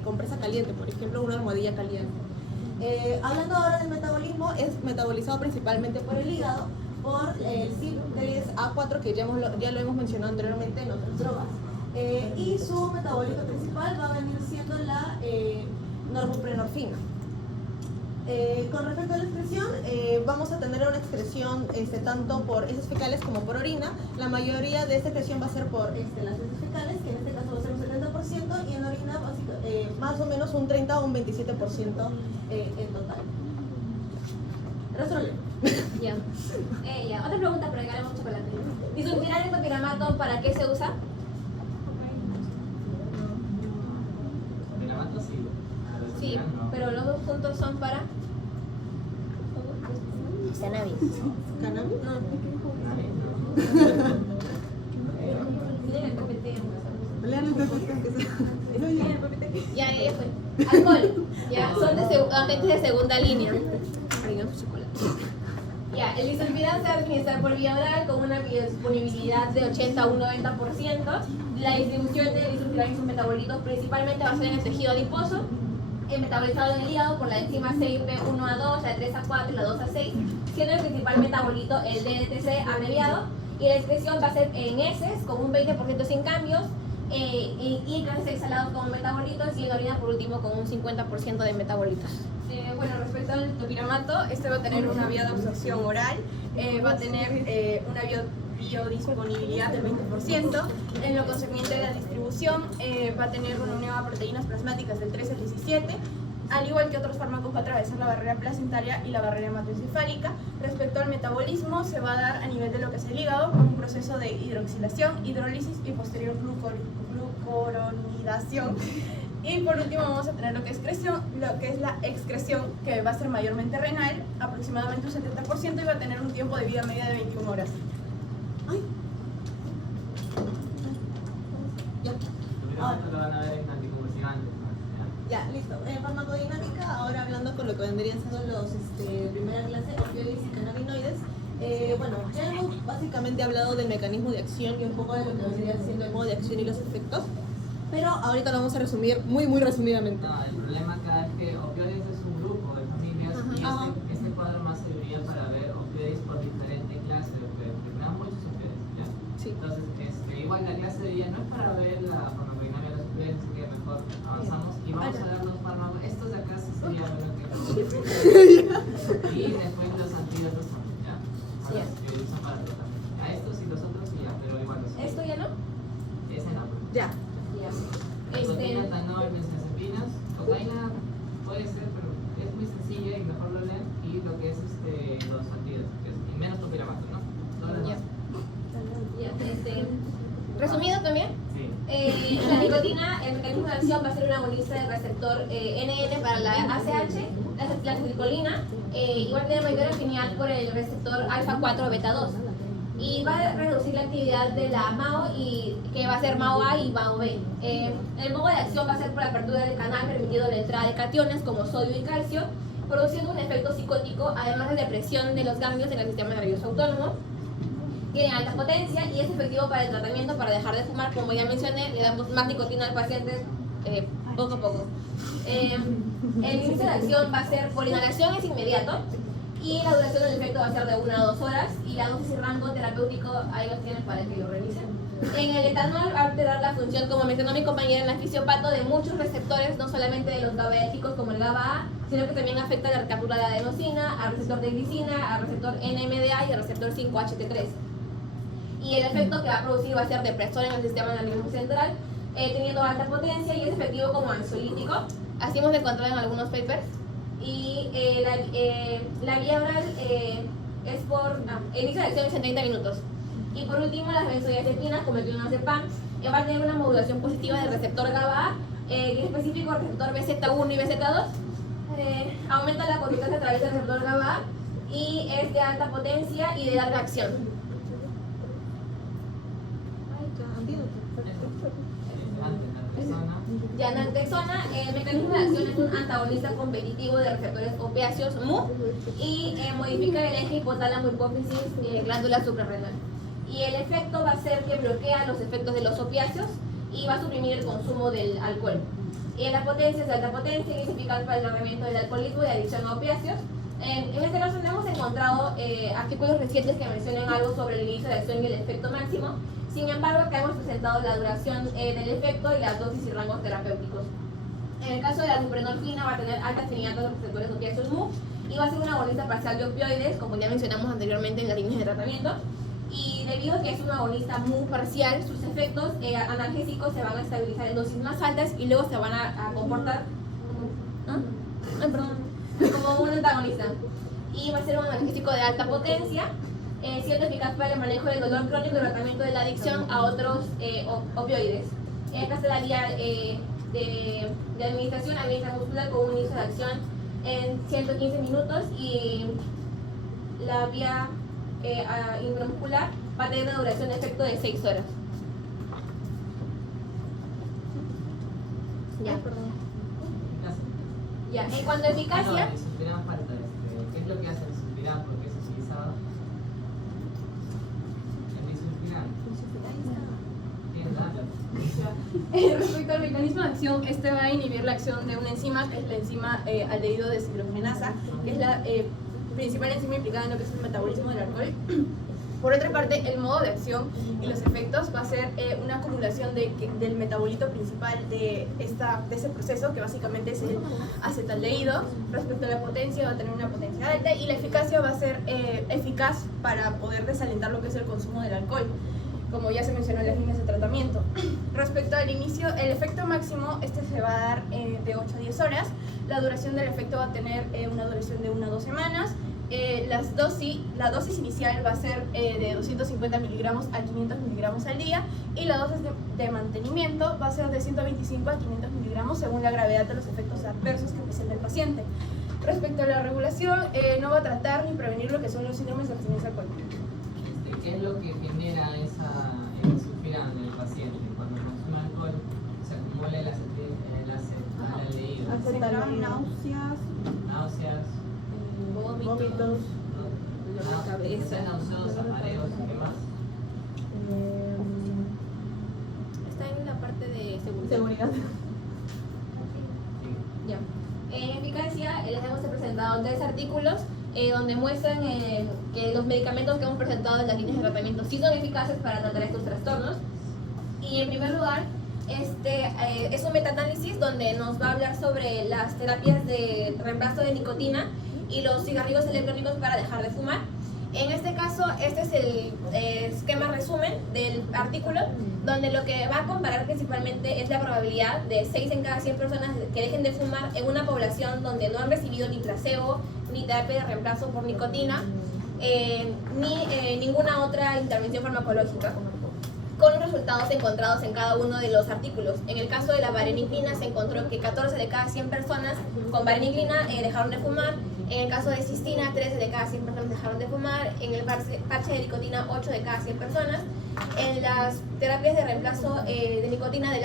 compresa caliente, por ejemplo, una almohadilla caliente. Hablando ahora del metabolismo, es metabolizado principalmente por el hígado, por el CYP3A4, que ya lo hemos mencionado anteriormente en otras drogas. Y su metabolito principal va a venir siendo la norbuprenorfina. Con respecto a la excreción, vamos a tener una excreción tanto por heces fecales como por orina. La mayoría de esta excreción va a ser por las heces fecales, que en este caso va a ser un 70%, y en orina más o menos un 30 o un 27% en total. Resuelve. Ya. Otra pregunta, pero regalamos chocolate. ¿Disulfiram y topiramato para qué se usa? Topiramato sí. Sí, pero los dos juntos son para... Cannabis. ¿Cannabis? No. Miren el PPT. Lean el PPT, aunque sea. Ya fue. Alcohol. Ya, son agentes de segunda línea. Ya, el disulfiram se va a administrar por vía oral con una biodisponibilidad de 80 a un 90%. La distribución del disulfiram y sus metabolitos principalmente va a ser en el tejido adiposo, metabolizado en el hígado por la enzima CYP1A2, la 3A4 y la 2A6, siendo el principal metabolito el DDTC abreviado, y la excreción va a ser en heces con un 20% sin cambios, y en gases exhalados como metabolitos, y en orina por último con un 50% de metabolitos. Bueno, respecto al topiramato, este va a tener una vía de absorción oral, va a tener una biodisponibilidad del 20%. En lo concerniente a la distribución, va a tener una unión a proteínas plasmáticas del 13 al 17. Al igual que otros fármacos, va a atravesar la barrera placentaria y la barrera hematoencefálica. Respecto al metabolismo, se va a dar a nivel de lo que es el hígado, con un proceso de hidroxilación, hidrólisis y posterior glucuronidación. Y por último vamos a tener lo que es la excreción, que va a ser mayormente renal, aproximadamente un 70%, y va a tener un tiempo de vida media de 21 horas. Ay. Ya. Topiramato lo van a ver en anticonvulsivantes. Ya, listo. En farmacodinámica, ahora hablando con lo que vendrían siendo los primera clase, opioides y cannabinoides. Bueno, ya hemos básicamente hablado del mecanismo de acción y un poco de lo que vendría siendo el modo de acción y los efectos, pero ahorita lo vamos a resumir muy resumidamente. No, el problema acá es que opioides es un grupo de familias y este cuadro más serviría para ver opioides por diferente clase de opioides, porque tenemos muchos opioides, ¿ya? Sí. Entonces, igual la clase de día no es para ver la farmacodinámica de los opioides, así que mejor avanzamos y vamos a ver los fármacos. Estos de acá sí sería bueno que y después los antídotos también, ¿ya? Ahora los que usan para tratar. A estos y los otros sí ya, pero igual los ¿Esto ya no? ese no. Ya. Ya. Nicotina, etanol, benzodiazepinas, cocaína puede ser, pero es muy sencilla y mejor lo leen. Y lo que es los antídotos, que es, y menos topiramato, ¿no? Todo lo demás. Resumido también. Sí. La nicotina, el mecanismo de acción va a ser un agonista del receptor NN para la ACH, la acetilcolina, igual tiene mayor afinidad por el receptor alfa-4 beta-2. Y va a reducir la actividad de la MAO, y que va a ser MAO A y MAO B. El modo de acción va a ser por la apertura del canal, permitiendo la entrada de cationes como sodio y calcio, produciendo un efecto psicótico, además de depresión de los ganglios en el sistema nervioso autónomo. Tiene alta potencia y es efectivo para el tratamiento, para dejar de fumar. Como ya mencioné, le damos más nicotina al paciente poco a poco. El inicio de acción va a ser por inhalación, es inmediato, y la duración del efecto va a ser de 1 a 2 horas, y la dosis y rango terapéutico ahí lo tienen para que lo revisen. En el etanol va a alterar la función, como mencionó mi compañera en la fisiopato, de muchos receptores, no solamente de los GABAérgicos como el GABA-A, sino que también afecta a la recaptura de adenosina, al receptor de glicina, al receptor NMDA y al receptor 5-HT3. Y el efecto que va a producir va a ser depresor en el sistema nervioso central, teniendo alta potencia, y es efectivo como ansiolítico. Así hemos encontrado en algunos papers. Y la vía oral es por inicio de acción en 30 minutos. Y por último, las benzodiazepinas, como el clonazepam, va a tener una modulación positiva del receptor GABA-A, en específico el receptor BZ1 y BZ2, aumenta la conducta a través del receptor GABA y es de alta potencia y de larga acción. Ya naltrexona, el mecanismo de acción es un antagonista competitivo de receptores opiáceos MU y modifica el eje hipotálamo hipófisis glándula suprarrenal. Y el efecto va a ser que bloquea los efectos de los opiáceos y va a suprimir el consumo del alcohol. La potencia es de alta potencia y es eficaz para el tratamiento del alcoholismo y de adicción a opiáceos. En este caso no hemos encontrado artículos recientes que mencionen algo sobre el inicio de acción y el efecto máximo. Sin embargo, acá hemos presentado la duración del efecto y las dosis y rangos terapéuticos. En el caso de la buprenorfina va a tener alta afinidad con los receptores opiáceos MU y va a ser una agonista parcial de opioides, como ya mencionamos anteriormente en las líneas de tratamiento. Y debido a que es un agonista MU parcial, sus efectos analgésicos se van a estabilizar en dosis más altas y luego se van a comportar como un antagonista. Y va a ser un analgésico de alta potencia, siendo eficaz para el manejo del dolor crónico y el tratamiento de la adicción a otros opioides. Esta se daría de administración a vía muscular con un inicio de acción en 115 minutos y la vía intramuscular va a tener una duración de efecto de 6 horas. Ya, en cuanto a eficacia... El sulfiram falta, ¿qué es lo que hace el sulfiram? ¿Por qué es utilizado? El disulfiram. Respecto al mecanismo de acción, este va a inhibir la acción de una enzima, que es la enzima aldehído deshidrogenasa, que es la principal enzima implicada en lo que es el metabolismo del alcohol. Por otra parte, el modo de acción y los efectos va a ser una acumulación del metabolito principal de ese proceso, que básicamente es el acetaldehído. Respecto a la potencia, va a tener una potencia alta y la eficacia va a ser eficaz para poder desalentar lo que es el consumo del alcohol, como ya se mencionó en las líneas de tratamiento. Respecto al inicio, el efecto máximo se va a dar de 8 a 10 horas. La duración del efecto va a tener una duración de 1 a 2 semanas. La dosis inicial va a ser de 250 miligramos a 500 miligramos al día y la dosis de mantenimiento va a ser de 125 a 500 miligramos según la gravedad de los efectos adversos que presenta el paciente. Respecto a la regulación, no va a tratar ni prevenir lo que son los síndromes de abstinencia alcohólica. ¿Qué es lo que genera el sulfiram en el paciente? Cuando consume alcohol se acumula el acetaldehído. Náuseas, Vómitos, dolor de cabeza, náuseos, mareos, ¿qué más? Está en la parte de seguridad. Ya. En eficacia, les hemos presentado 3 artículos donde muestran que los medicamentos que hemos presentado en las líneas de tratamiento sí son eficaces para tratar estos trastornos. Y en primer lugar, es un metaanálisis donde nos va a hablar sobre las terapias de reemplazo de nicotina y los cigarrillos electrónicos para dejar de fumar. En este caso, este es el esquema resumen del artículo, donde lo que va a comparar principalmente es la probabilidad de 6 en cada 100 personas que dejen de fumar en una población donde no han recibido ni placebo, ni terapia de reemplazo por nicotina, ni ninguna otra intervención farmacológica, con los resultados encontrados en cada uno de los artículos. En el caso de la vareniclina se encontró que 14 de cada 100 personas con vareniclina dejaron de fumar. En el caso de cistina, 13 de cada 100 personas dejaron de fumar. En el parche de nicotina, 8 de cada 100 personas. En las terapias de reemplazo de nicotina de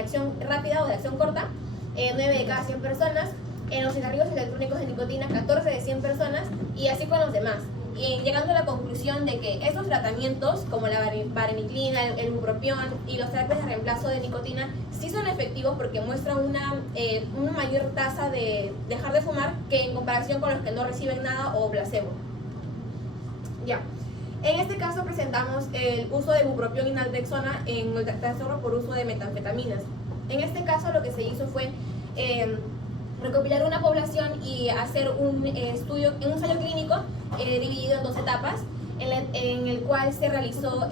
acción rápida o de acción corta, 9 de cada 100 personas. En los cigarrillos electrónicos de nicotina, 14 de 100 personas. Y así con los demás. Y llegando a la conclusión de que estos tratamientos, como la vareniclina, el bupropión y los terapias de reemplazo de nicotina, sí son efectivos porque muestran una mayor tasa de dejar de fumar que en comparación con los que no reciben nada o placebo. Ya. En este caso presentamos el uso de bupropión y naltrexona en el trastorno por uso de metanfetaminas. En este caso lo que se hizo fue recopilar una población y hacer un ensayo clínico dividido en 2 etapas, en el cual se realizó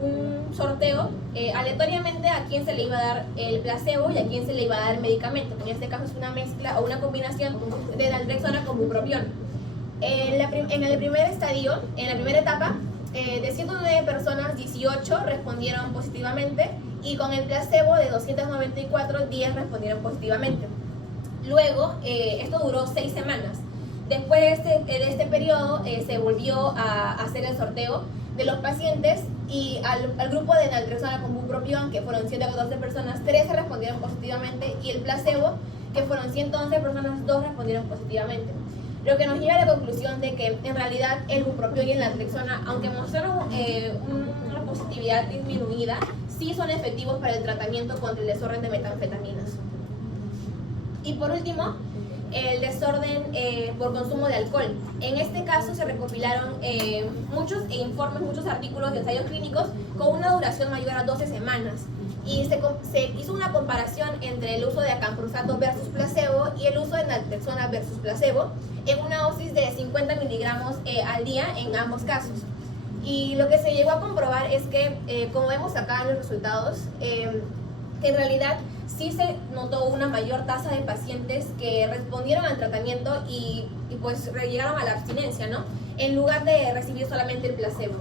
un sorteo aleatoriamente a quién se le iba a dar el placebo y a quién se le iba a dar el medicamento. En este caso es una mezcla o una combinación de naltrexona con bupropión. En el primer estadio, en la primera etapa, de 109 personas, 18 respondieron positivamente y con el placebo de 294, 10 respondieron positivamente. Luego, esto duró 6 semanas. Después de este periodo, se volvió a hacer el sorteo de los pacientes y al grupo de naltrexona con bupropión, que fueron 114 personas, 13 respondieron positivamente, y el placebo, que fueron 111 personas, 2 respondieron positivamente. Lo que nos lleva a la conclusión de que en realidad el bupropión y el naltrexona, aunque mostraron una positividad disminuida, sí son efectivos para el tratamiento contra el desorden de metanfetaminas. Y por último, el desorden por consumo de alcohol. En este caso se recopilaron muchos informes, muchos artículos de ensayos clínicos con una duración mayor a 12 semanas. Y se hizo una comparación entre el uso de acamprosato versus placebo y el uso de naltrexona versus placebo en una dosis de 50 miligramos al día en ambos casos. Y lo que se llegó a comprobar es que, como vemos acá en los resultados, en realidad sí se notó una mayor tasa de pacientes que respondieron al tratamiento y pues llegaron a la abstinencia, ¿no? En lugar de recibir solamente el placebo.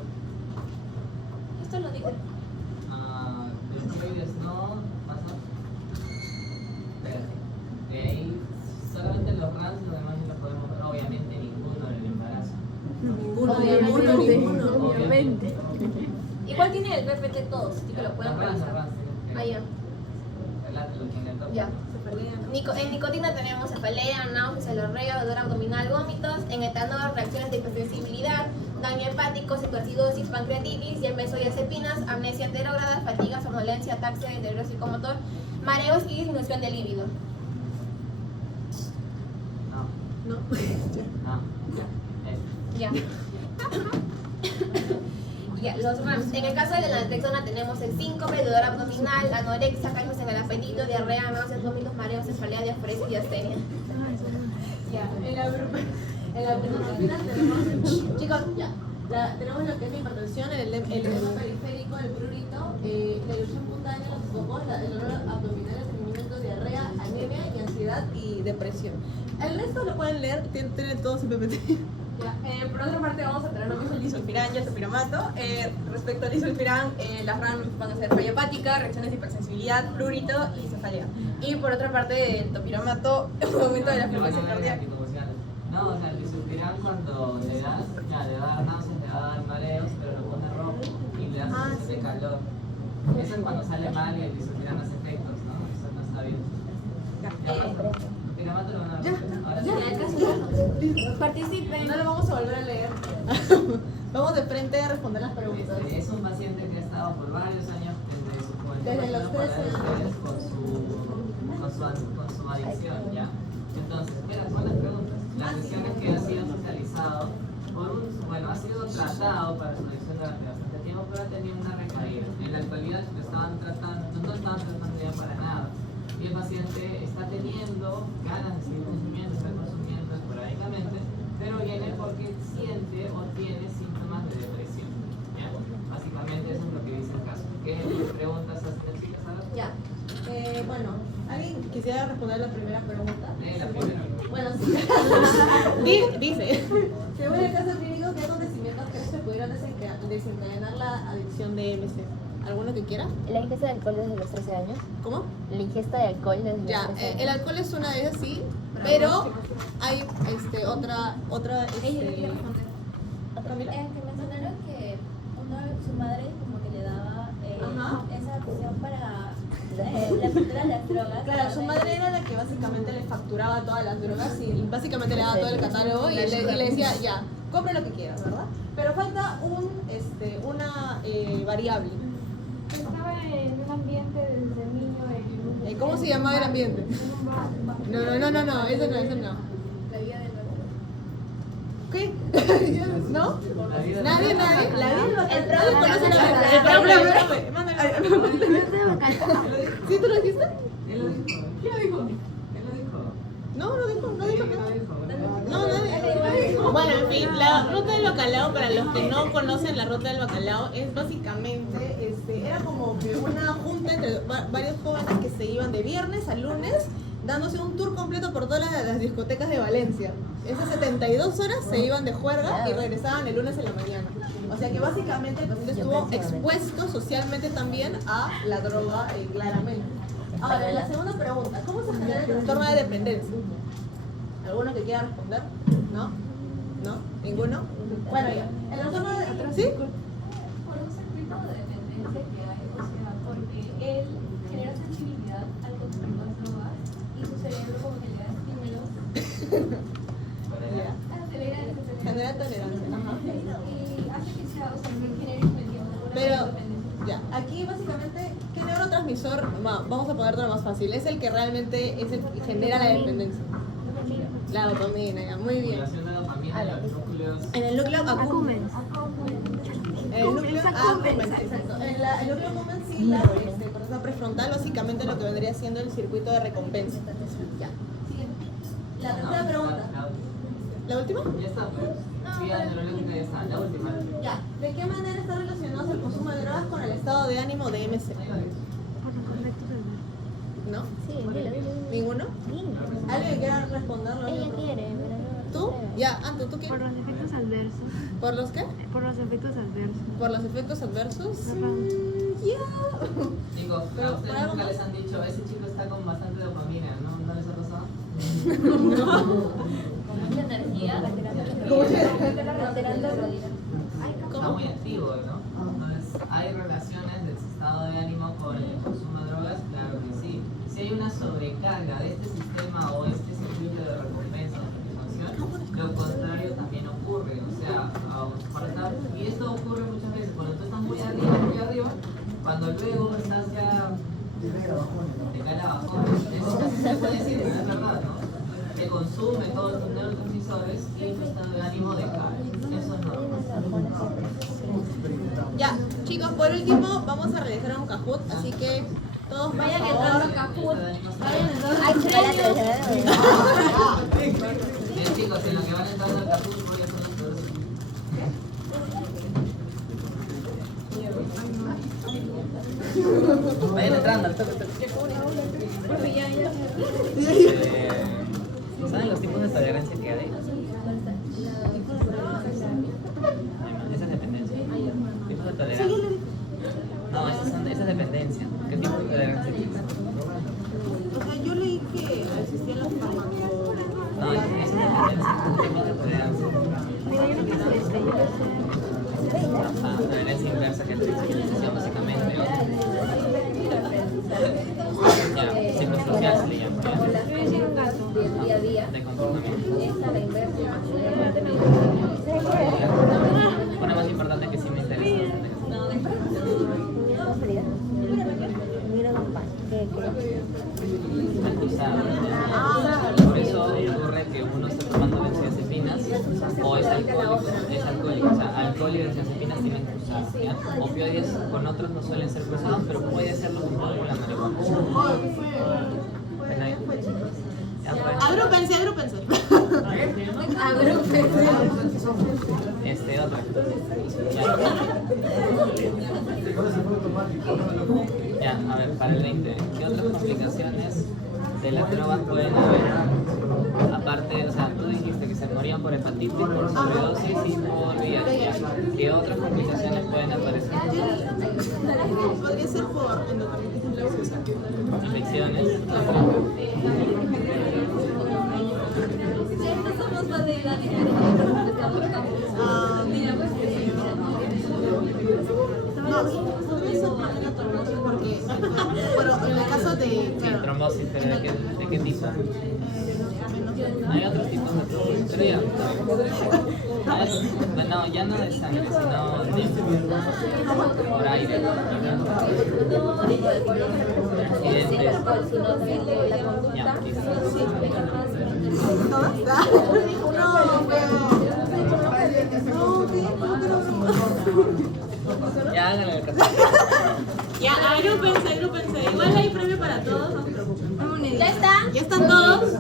Esto lo digo. Principios no, pasa. Espérate. De ahí, solamente los RANS, lo demás no lo podemos ver. Obviamente ninguno en el embarazo. Ninguno. Obviamente. Igual tiene el PPT todos, así que lo pueden revisar. Ah, ya. Ya. En nicotina tenemos cefalea, náuseas, cefalorrea, dolor abdominal, vómitos. En etanol, reacciones de hipersensibilidad, daño hepático, cetoacidosis, pancreatitis, y en benzodiazepinas, amnesia anterógrada, fatiga, somnolencia, ataxia, deterioro psicomotor, mareos y disminución de líbido. No. Ya. Ya, los RAMS. En el caso de la naltrexona tenemos el síncope, dolor abdominal, anorexia, cambios en el apetito, diarrea, náuseas, vómitos, mareos, cefalea, diaforesis y astenia. Ya, en la buprenorfina tenemos, chicos, tenemos lo que es la hipertensión, el edema periférico, el prurito, la erupción cutánea, los sofocos, el dolor abdominal, el estreñimiento, diarrea, anemia y ansiedad y depresión. El resto lo pueden leer, tienen todos el PPT. Por otra parte vamos a tener lo mismo el disulfiram y el topiramato. Respecto al disulfiram, las RAM van a ser falla hepática, reacciones de hipersensibilidad, prurito y cefalea. Y por otra parte el topiramato, aumento de la frecuencia cardíaca. No, o sea, el disulfiram cuando le das, ya le va a dar náuseas, le va a dar mareos, pero lo pone rojo y le das sensación de calor. Eso es cuando sale mal y el disulfiram hace efectos, ¿no? Eso no está bien. Topiramato lo van a ver. Ahora sí. Participen. No lo vamos a volver a leer. Vamos de frente a responder las preguntas. Es un paciente que ha estado por varios años desde su juventud, Desde los 13 años. con su adicción, ¿ya? Entonces, ¿cuáles las preguntas? Las lesiones que ha sido hospitalizado ha sido tratado para su adicción durante bastante tiempo, pero ha tenido una recaída. En la actualidad no estaban tratando ya para nada. Y el paciente está teniendo ganas de seguir consumiendo, está consumiendo esporádicamente, pero viene porque siente o tiene síntomas de depresión. ¿Ya? Básicamente eso es lo que dice el caso. ¿Qué preguntas hacen las chicas ahora? Ya. Bueno, ¿alguien quisiera responder la primera pregunta? La primera. Bueno, sí. Dice, según el caso clínico, ¿qué acontecimientos crees que pudieron desencadenar la adicción de MC? ¿Alguno que quiera? La ingesta de alcohol desde los 13 años. ¿Cómo? La ingesta de alcohol desde los Ya, 13 años. el alcohol es una de ellas, sí, pero hay otra Camila. Que mencionaron que su madre como que le daba esa opción para la factura de las drogas. Claro, su madre era la que básicamente le facturaba todas las drogas y básicamente le daba todo el catálogo y le decía, ya, compra lo que quieras, ¿verdad? Pero falta una variable. Estaba en un ambiente desde niño ¿Cómo se llamaba el ambiente? No, eso no. La vida del ¿Qué? ¿No? La vida Nadie. La vida El producto. ¿Sí tú lo dijiste? Él lo dijo. ¿Quién lo dijo? Él lo dijo. No dijo ¿Quién nada. lo dijo? No, nadie. Bueno, en fin, la ruta del bacalao, para los que no conocen la ruta del bacalao, es básicamente, era como que una junta entre varios jóvenes que se iban de viernes a lunes, dándose un tour completo por todas las discotecas de Valencia. Esas 72 horas se iban de juerga y regresaban el lunes en la mañana. O sea que básicamente el paciente estuvo expuesto socialmente también a la droga, claramente. Ahora, la segunda pregunta, ¿cómo se genera el trastorno de dependencia? ¿Alguno que quiera responder? ¿No? ¿No? ¿Ninguno? Bueno, ya. ¿El trastorno de ¿sí? Por un circuito de dependencia que hay, o sea, porque él genera sensibilidad al consumir las drogas y su cerebro como que le da estímulos, Genera tolerancia. Ajá. y hace que sea, o sea, que genere una Pero, dependencia. ya, aquí básicamente, ¿qué neurotransmisor? Vamos a ponerlo más fácil. Es el que realmente es el que genera la dependencia. La dopamina, ya, muy bien. Relación de dopamina en los núcleos. En el núcleo accumbens. En el núcleo accumbens, exacto. En el núcleo accumbens sí, la corteza prefrontal, básicamente lo que vendría siendo el circuito de recompensa. Ya. La tercera pregunta. ¿La última? Ya está, pues. Vía neurológica ya está. La última. Ya. ¿De qué manera está relacionado el consumo de drogas con el estado de ánimo de MC? ¿No? Sí, dilo. ¿Ninguno? ¿Alguien que quiera responderlo? Ella quiere, pero no. ¿Tú? Ya, Anto, ¿tú Por quieres? los efectos adversos. ¿Por los qué? Por los efectos adversos. ¿Por los efectos adversos? Ajá. Ya. Chicos, Pero, a ustedes ¿para nunca algo les han dicho, ese chico está con bastante dopamina, ¿no les ha pasado? La energía, Alterando la realidad. Está muy activo, ¿no? Entonces, ¿hay relaciones del estado de ánimo con el consumo de drogas? Claro que sí. Si hay una sobrecarga de este sistema o este circuito de recompensa o satisfacción, lo contrario también ocurre. O sea, y esto ocurre muchas veces cuando tú estás muy arriba, cuando luego estás ya te cae la bajona. Eso se puede decir, es verdad, ¿no? Te consume todos tus neurotransmisores y tu estado de ánimo decae. Eso es normal. Ya, chicos, por último vamos a realizar un Kahoot, así que todos por favor. Ay, espérate. Bien, chicos, en lo que van entrando al Kahoot voy a hacer los peores. Vayan entrando al toque. ¿Saben los tipos de tolerancia que hay? Esa es dependencia. ¿Tipos de tolerancia? No, esa es dependencia. ¿Qué tipo de tolerancia tienes? O sea, yo leí que existían los fármacos. No, esa es dependencia. Tipos de tolerancia. Mira, yo lo que sé es que yo sé. Tolerancia inversa, que es la sensibilización básicamente. Ya, psicosocial se le llama. ¿Ya? Yo decía un gato. Del día a día. De comportamiento. Esta es la inversa. Una más importante que sí me interesa. Mira un pan. Por eso ocurre que uno está tomando benzodiazepinas o es alcohólico. O sea, alcohol y benzodiazepinas tienen que usar. ¿Ya? Opioides con otros no suelen ser cruzados, pero puede serlo con la marihuana. Bueno, ya pues. Agrúpense. Otra. Ya, a ver, para el 20, ¿qué otras complicaciones de las drogas pueden haber? Aparte, o sea, tú dijiste que se morían por hepatitis, por sobredosis y por VIH. ¿Qué otras complicaciones pueden aparecer? Podría ser por endocarditis infecciosa. Infecciones. Somos más de edad No, podría ser por una trombosis porque, bueno, en el caso de, Sí, claro, trombosis, pero ¿de qué tipo? Hay otros tipos de trombosis, pero ya. No, ya no de sangre, sino de por aire. Accidentes. Ya, listo. Ya háganle el caso. ya, agrúpense. Igual hay premio para todos, no se preocupen. ¿Ya está? ¿Ya están todos?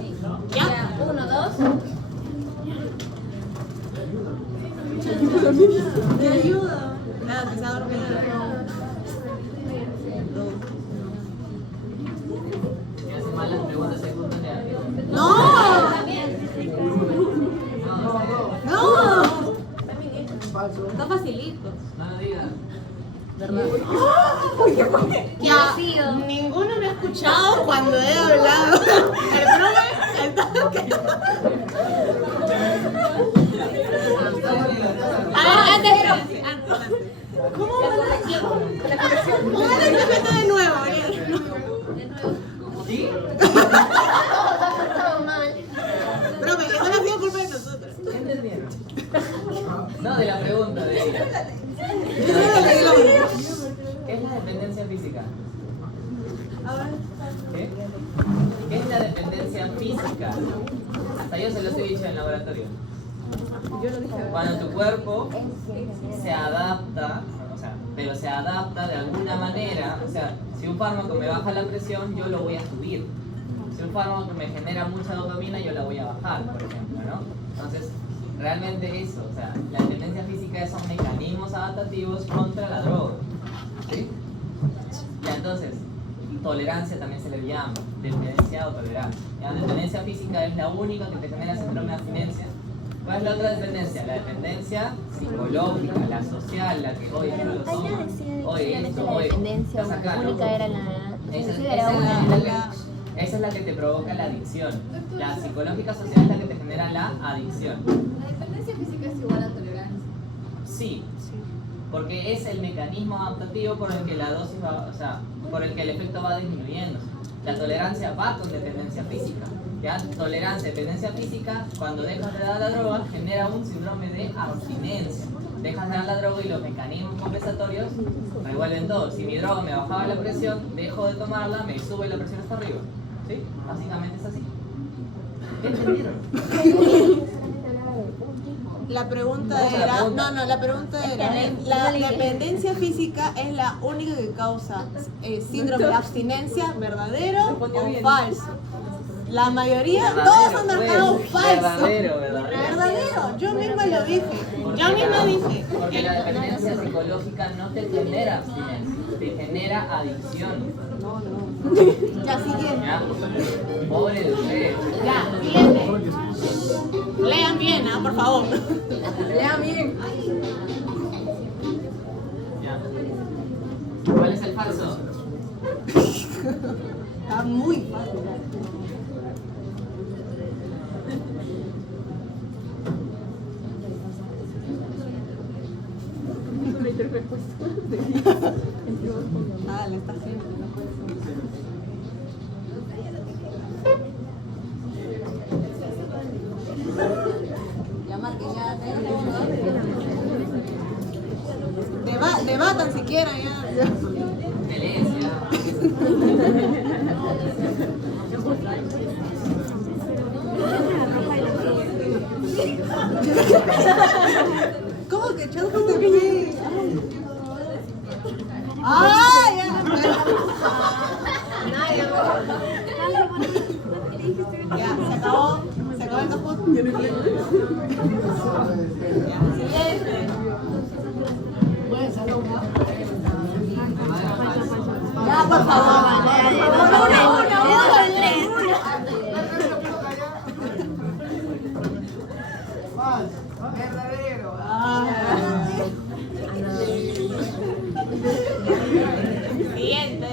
¿Ya? Ya, 1, 2. Te ayuda. Nada, que se ha dormido. Si hacen mal las preguntas, segundas negativas. ¡No! ¡No! Está facilito. No lo digas. Ya, ninguno me ha escuchado. Cuando he hablado, el profe, antes. ¿Cómo van a respeto de nuevo? ¿Sí? Profe, eso no ha sido culpa de nosotros. ¿Qué entendieron? No, de la pregunta de ella. ¿Qué es la dependencia física? ¿Qué? ¿Qué es la dependencia física? Hasta yo se los he dicho en el laboratorio. Cuando tu cuerpo se adapta, o sea, pero se adapta de alguna manera, o sea, si un fármaco me baja la presión, yo lo voy a subir. Si un fármaco me genera mucha dopamina, yo la voy a bajar, por ejemplo, ¿no? Entonces, realmente eso, o sea, la dependencia física son mecanismos adaptativos contra la droga, ¿sí? Ya, entonces, tolerancia también se le llama, dependencia o tolerancia. La dependencia física es la única que te genera síndrome de abstinencia. ¿Cuál es la otra dependencia? La dependencia psicológica, la social, la que, oye, no lo tomo, oye, esto, oye, dependencia estás acá, ¿no? única era la... Esa es la que te provoca la adicción. La psicológica social es la que te genera la adicción. La dependencia física es igual a tolerancia. Sí, porque es el mecanismo adaptativo por el que la dosis va, o sea, por el que el efecto va disminuyendo. La tolerancia va con dependencia física. ¿Ya? Tolerancia, dependencia física, cuando dejas de dar la droga, genera un síndrome de abstinencia. Dejas de dar la droga y los mecanismos compensatorios revuelven todo. Si mi droga me bajaba la presión, dejo de tomarla, me sube la presión hasta arriba. ¿Sí? Básicamente es así. ¿Qué entendieron? La pregunta era, la pregunta era, la dependencia física es la única que causa síndrome de abstinencia, ¿verdadero o falso? La mayoría, todos han marcado falso. Verdadero, yo misma lo dije. Yo misma dije. Porque la dependencia psicológica no te genera abstinencia, te genera adicción. Ya, siguiente. ¿Ya? Pobre de ustedes. Ya, siguiente. Lean bien, por favor. Lean bien. ¿Ya? ¿Cuál es el falso? Está muy fácil. Ah, le está haciendo. Ya marque, ya. Debatan si quieren, ya. Violencia. ¿Cómo que Chauco te vi? ¡Ah! Ya. Ya, se acabó el caput. Ya, siguiente. Ya, por favor. Verdadero. Siguiente.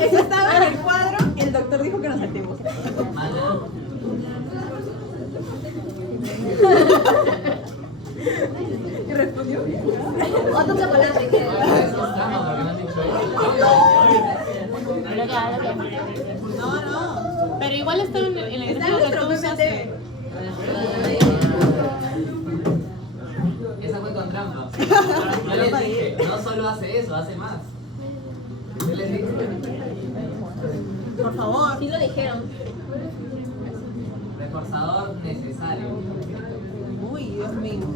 Eso estaba en el cuadro y el doctor dijo que nos saltemos. Ana. Y respondió bien. Otro chocolate que... Estamos porque no han dicho eso. No. Pero igual está en el ejemplo que tú usaste. Esa fue con trampa. Yo les dije, no solo hace eso, hace más. Yo les dije. Por favor. Sí lo dijeron. Reforzador necesario. Uy, Dios mío.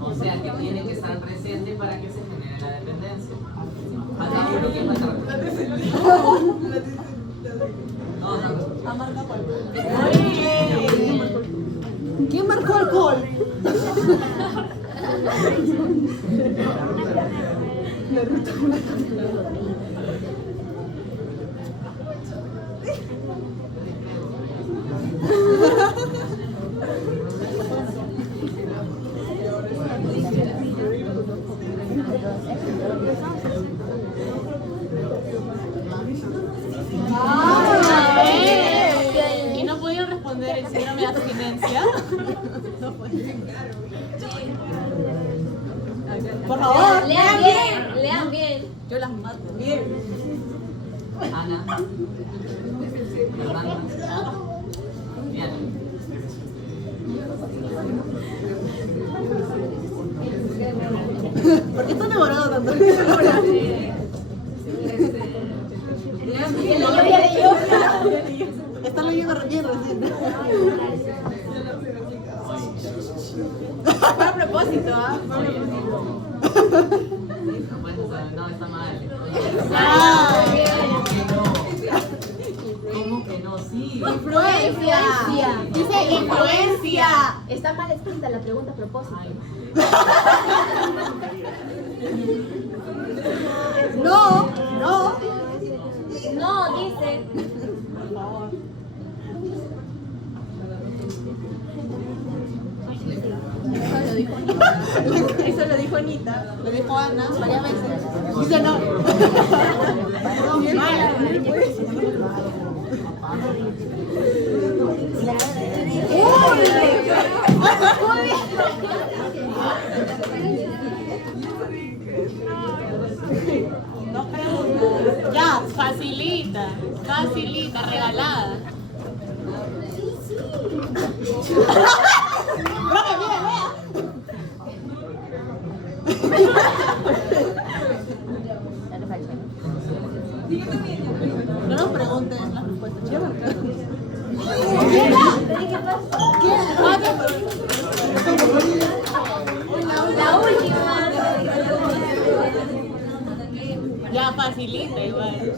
O sea que tiene que estar presente para que se genere la dependencia. Falta uno, ¿quién falta? No. ¿Quién marcó alcohol? Y no podían responder el síndrome de abstinencia. Por favor, Lean bien, lean bien. yo las mato. Bien. Ana. Fernanda. Diana. ¿Por qué están demorado tanto? Están leyendo recién. Fue a propósito, ¿ah? No puedes saber, no, está mal. ¿Cómo que no? Sí. Influencia. Dice influencia. Está mal escrita la pregunta a propósito. No. No, dice. Eso lo dijo Anita. Lo dijo Ana varias veces. Dice no. Ya, facilita, regalada. No nos pregunten las respuestas. La última. Ya facilita igual.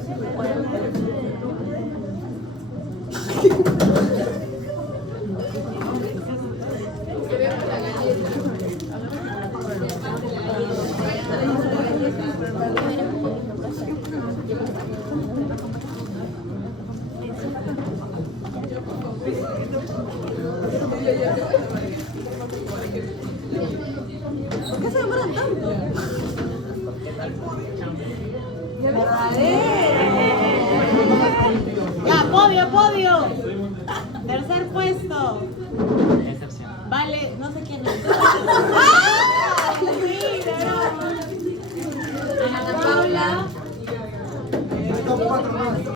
¿Por qué se demoran tanto? Ya, podio. Tercer puesto. Excepción. Vale, no sé quién es.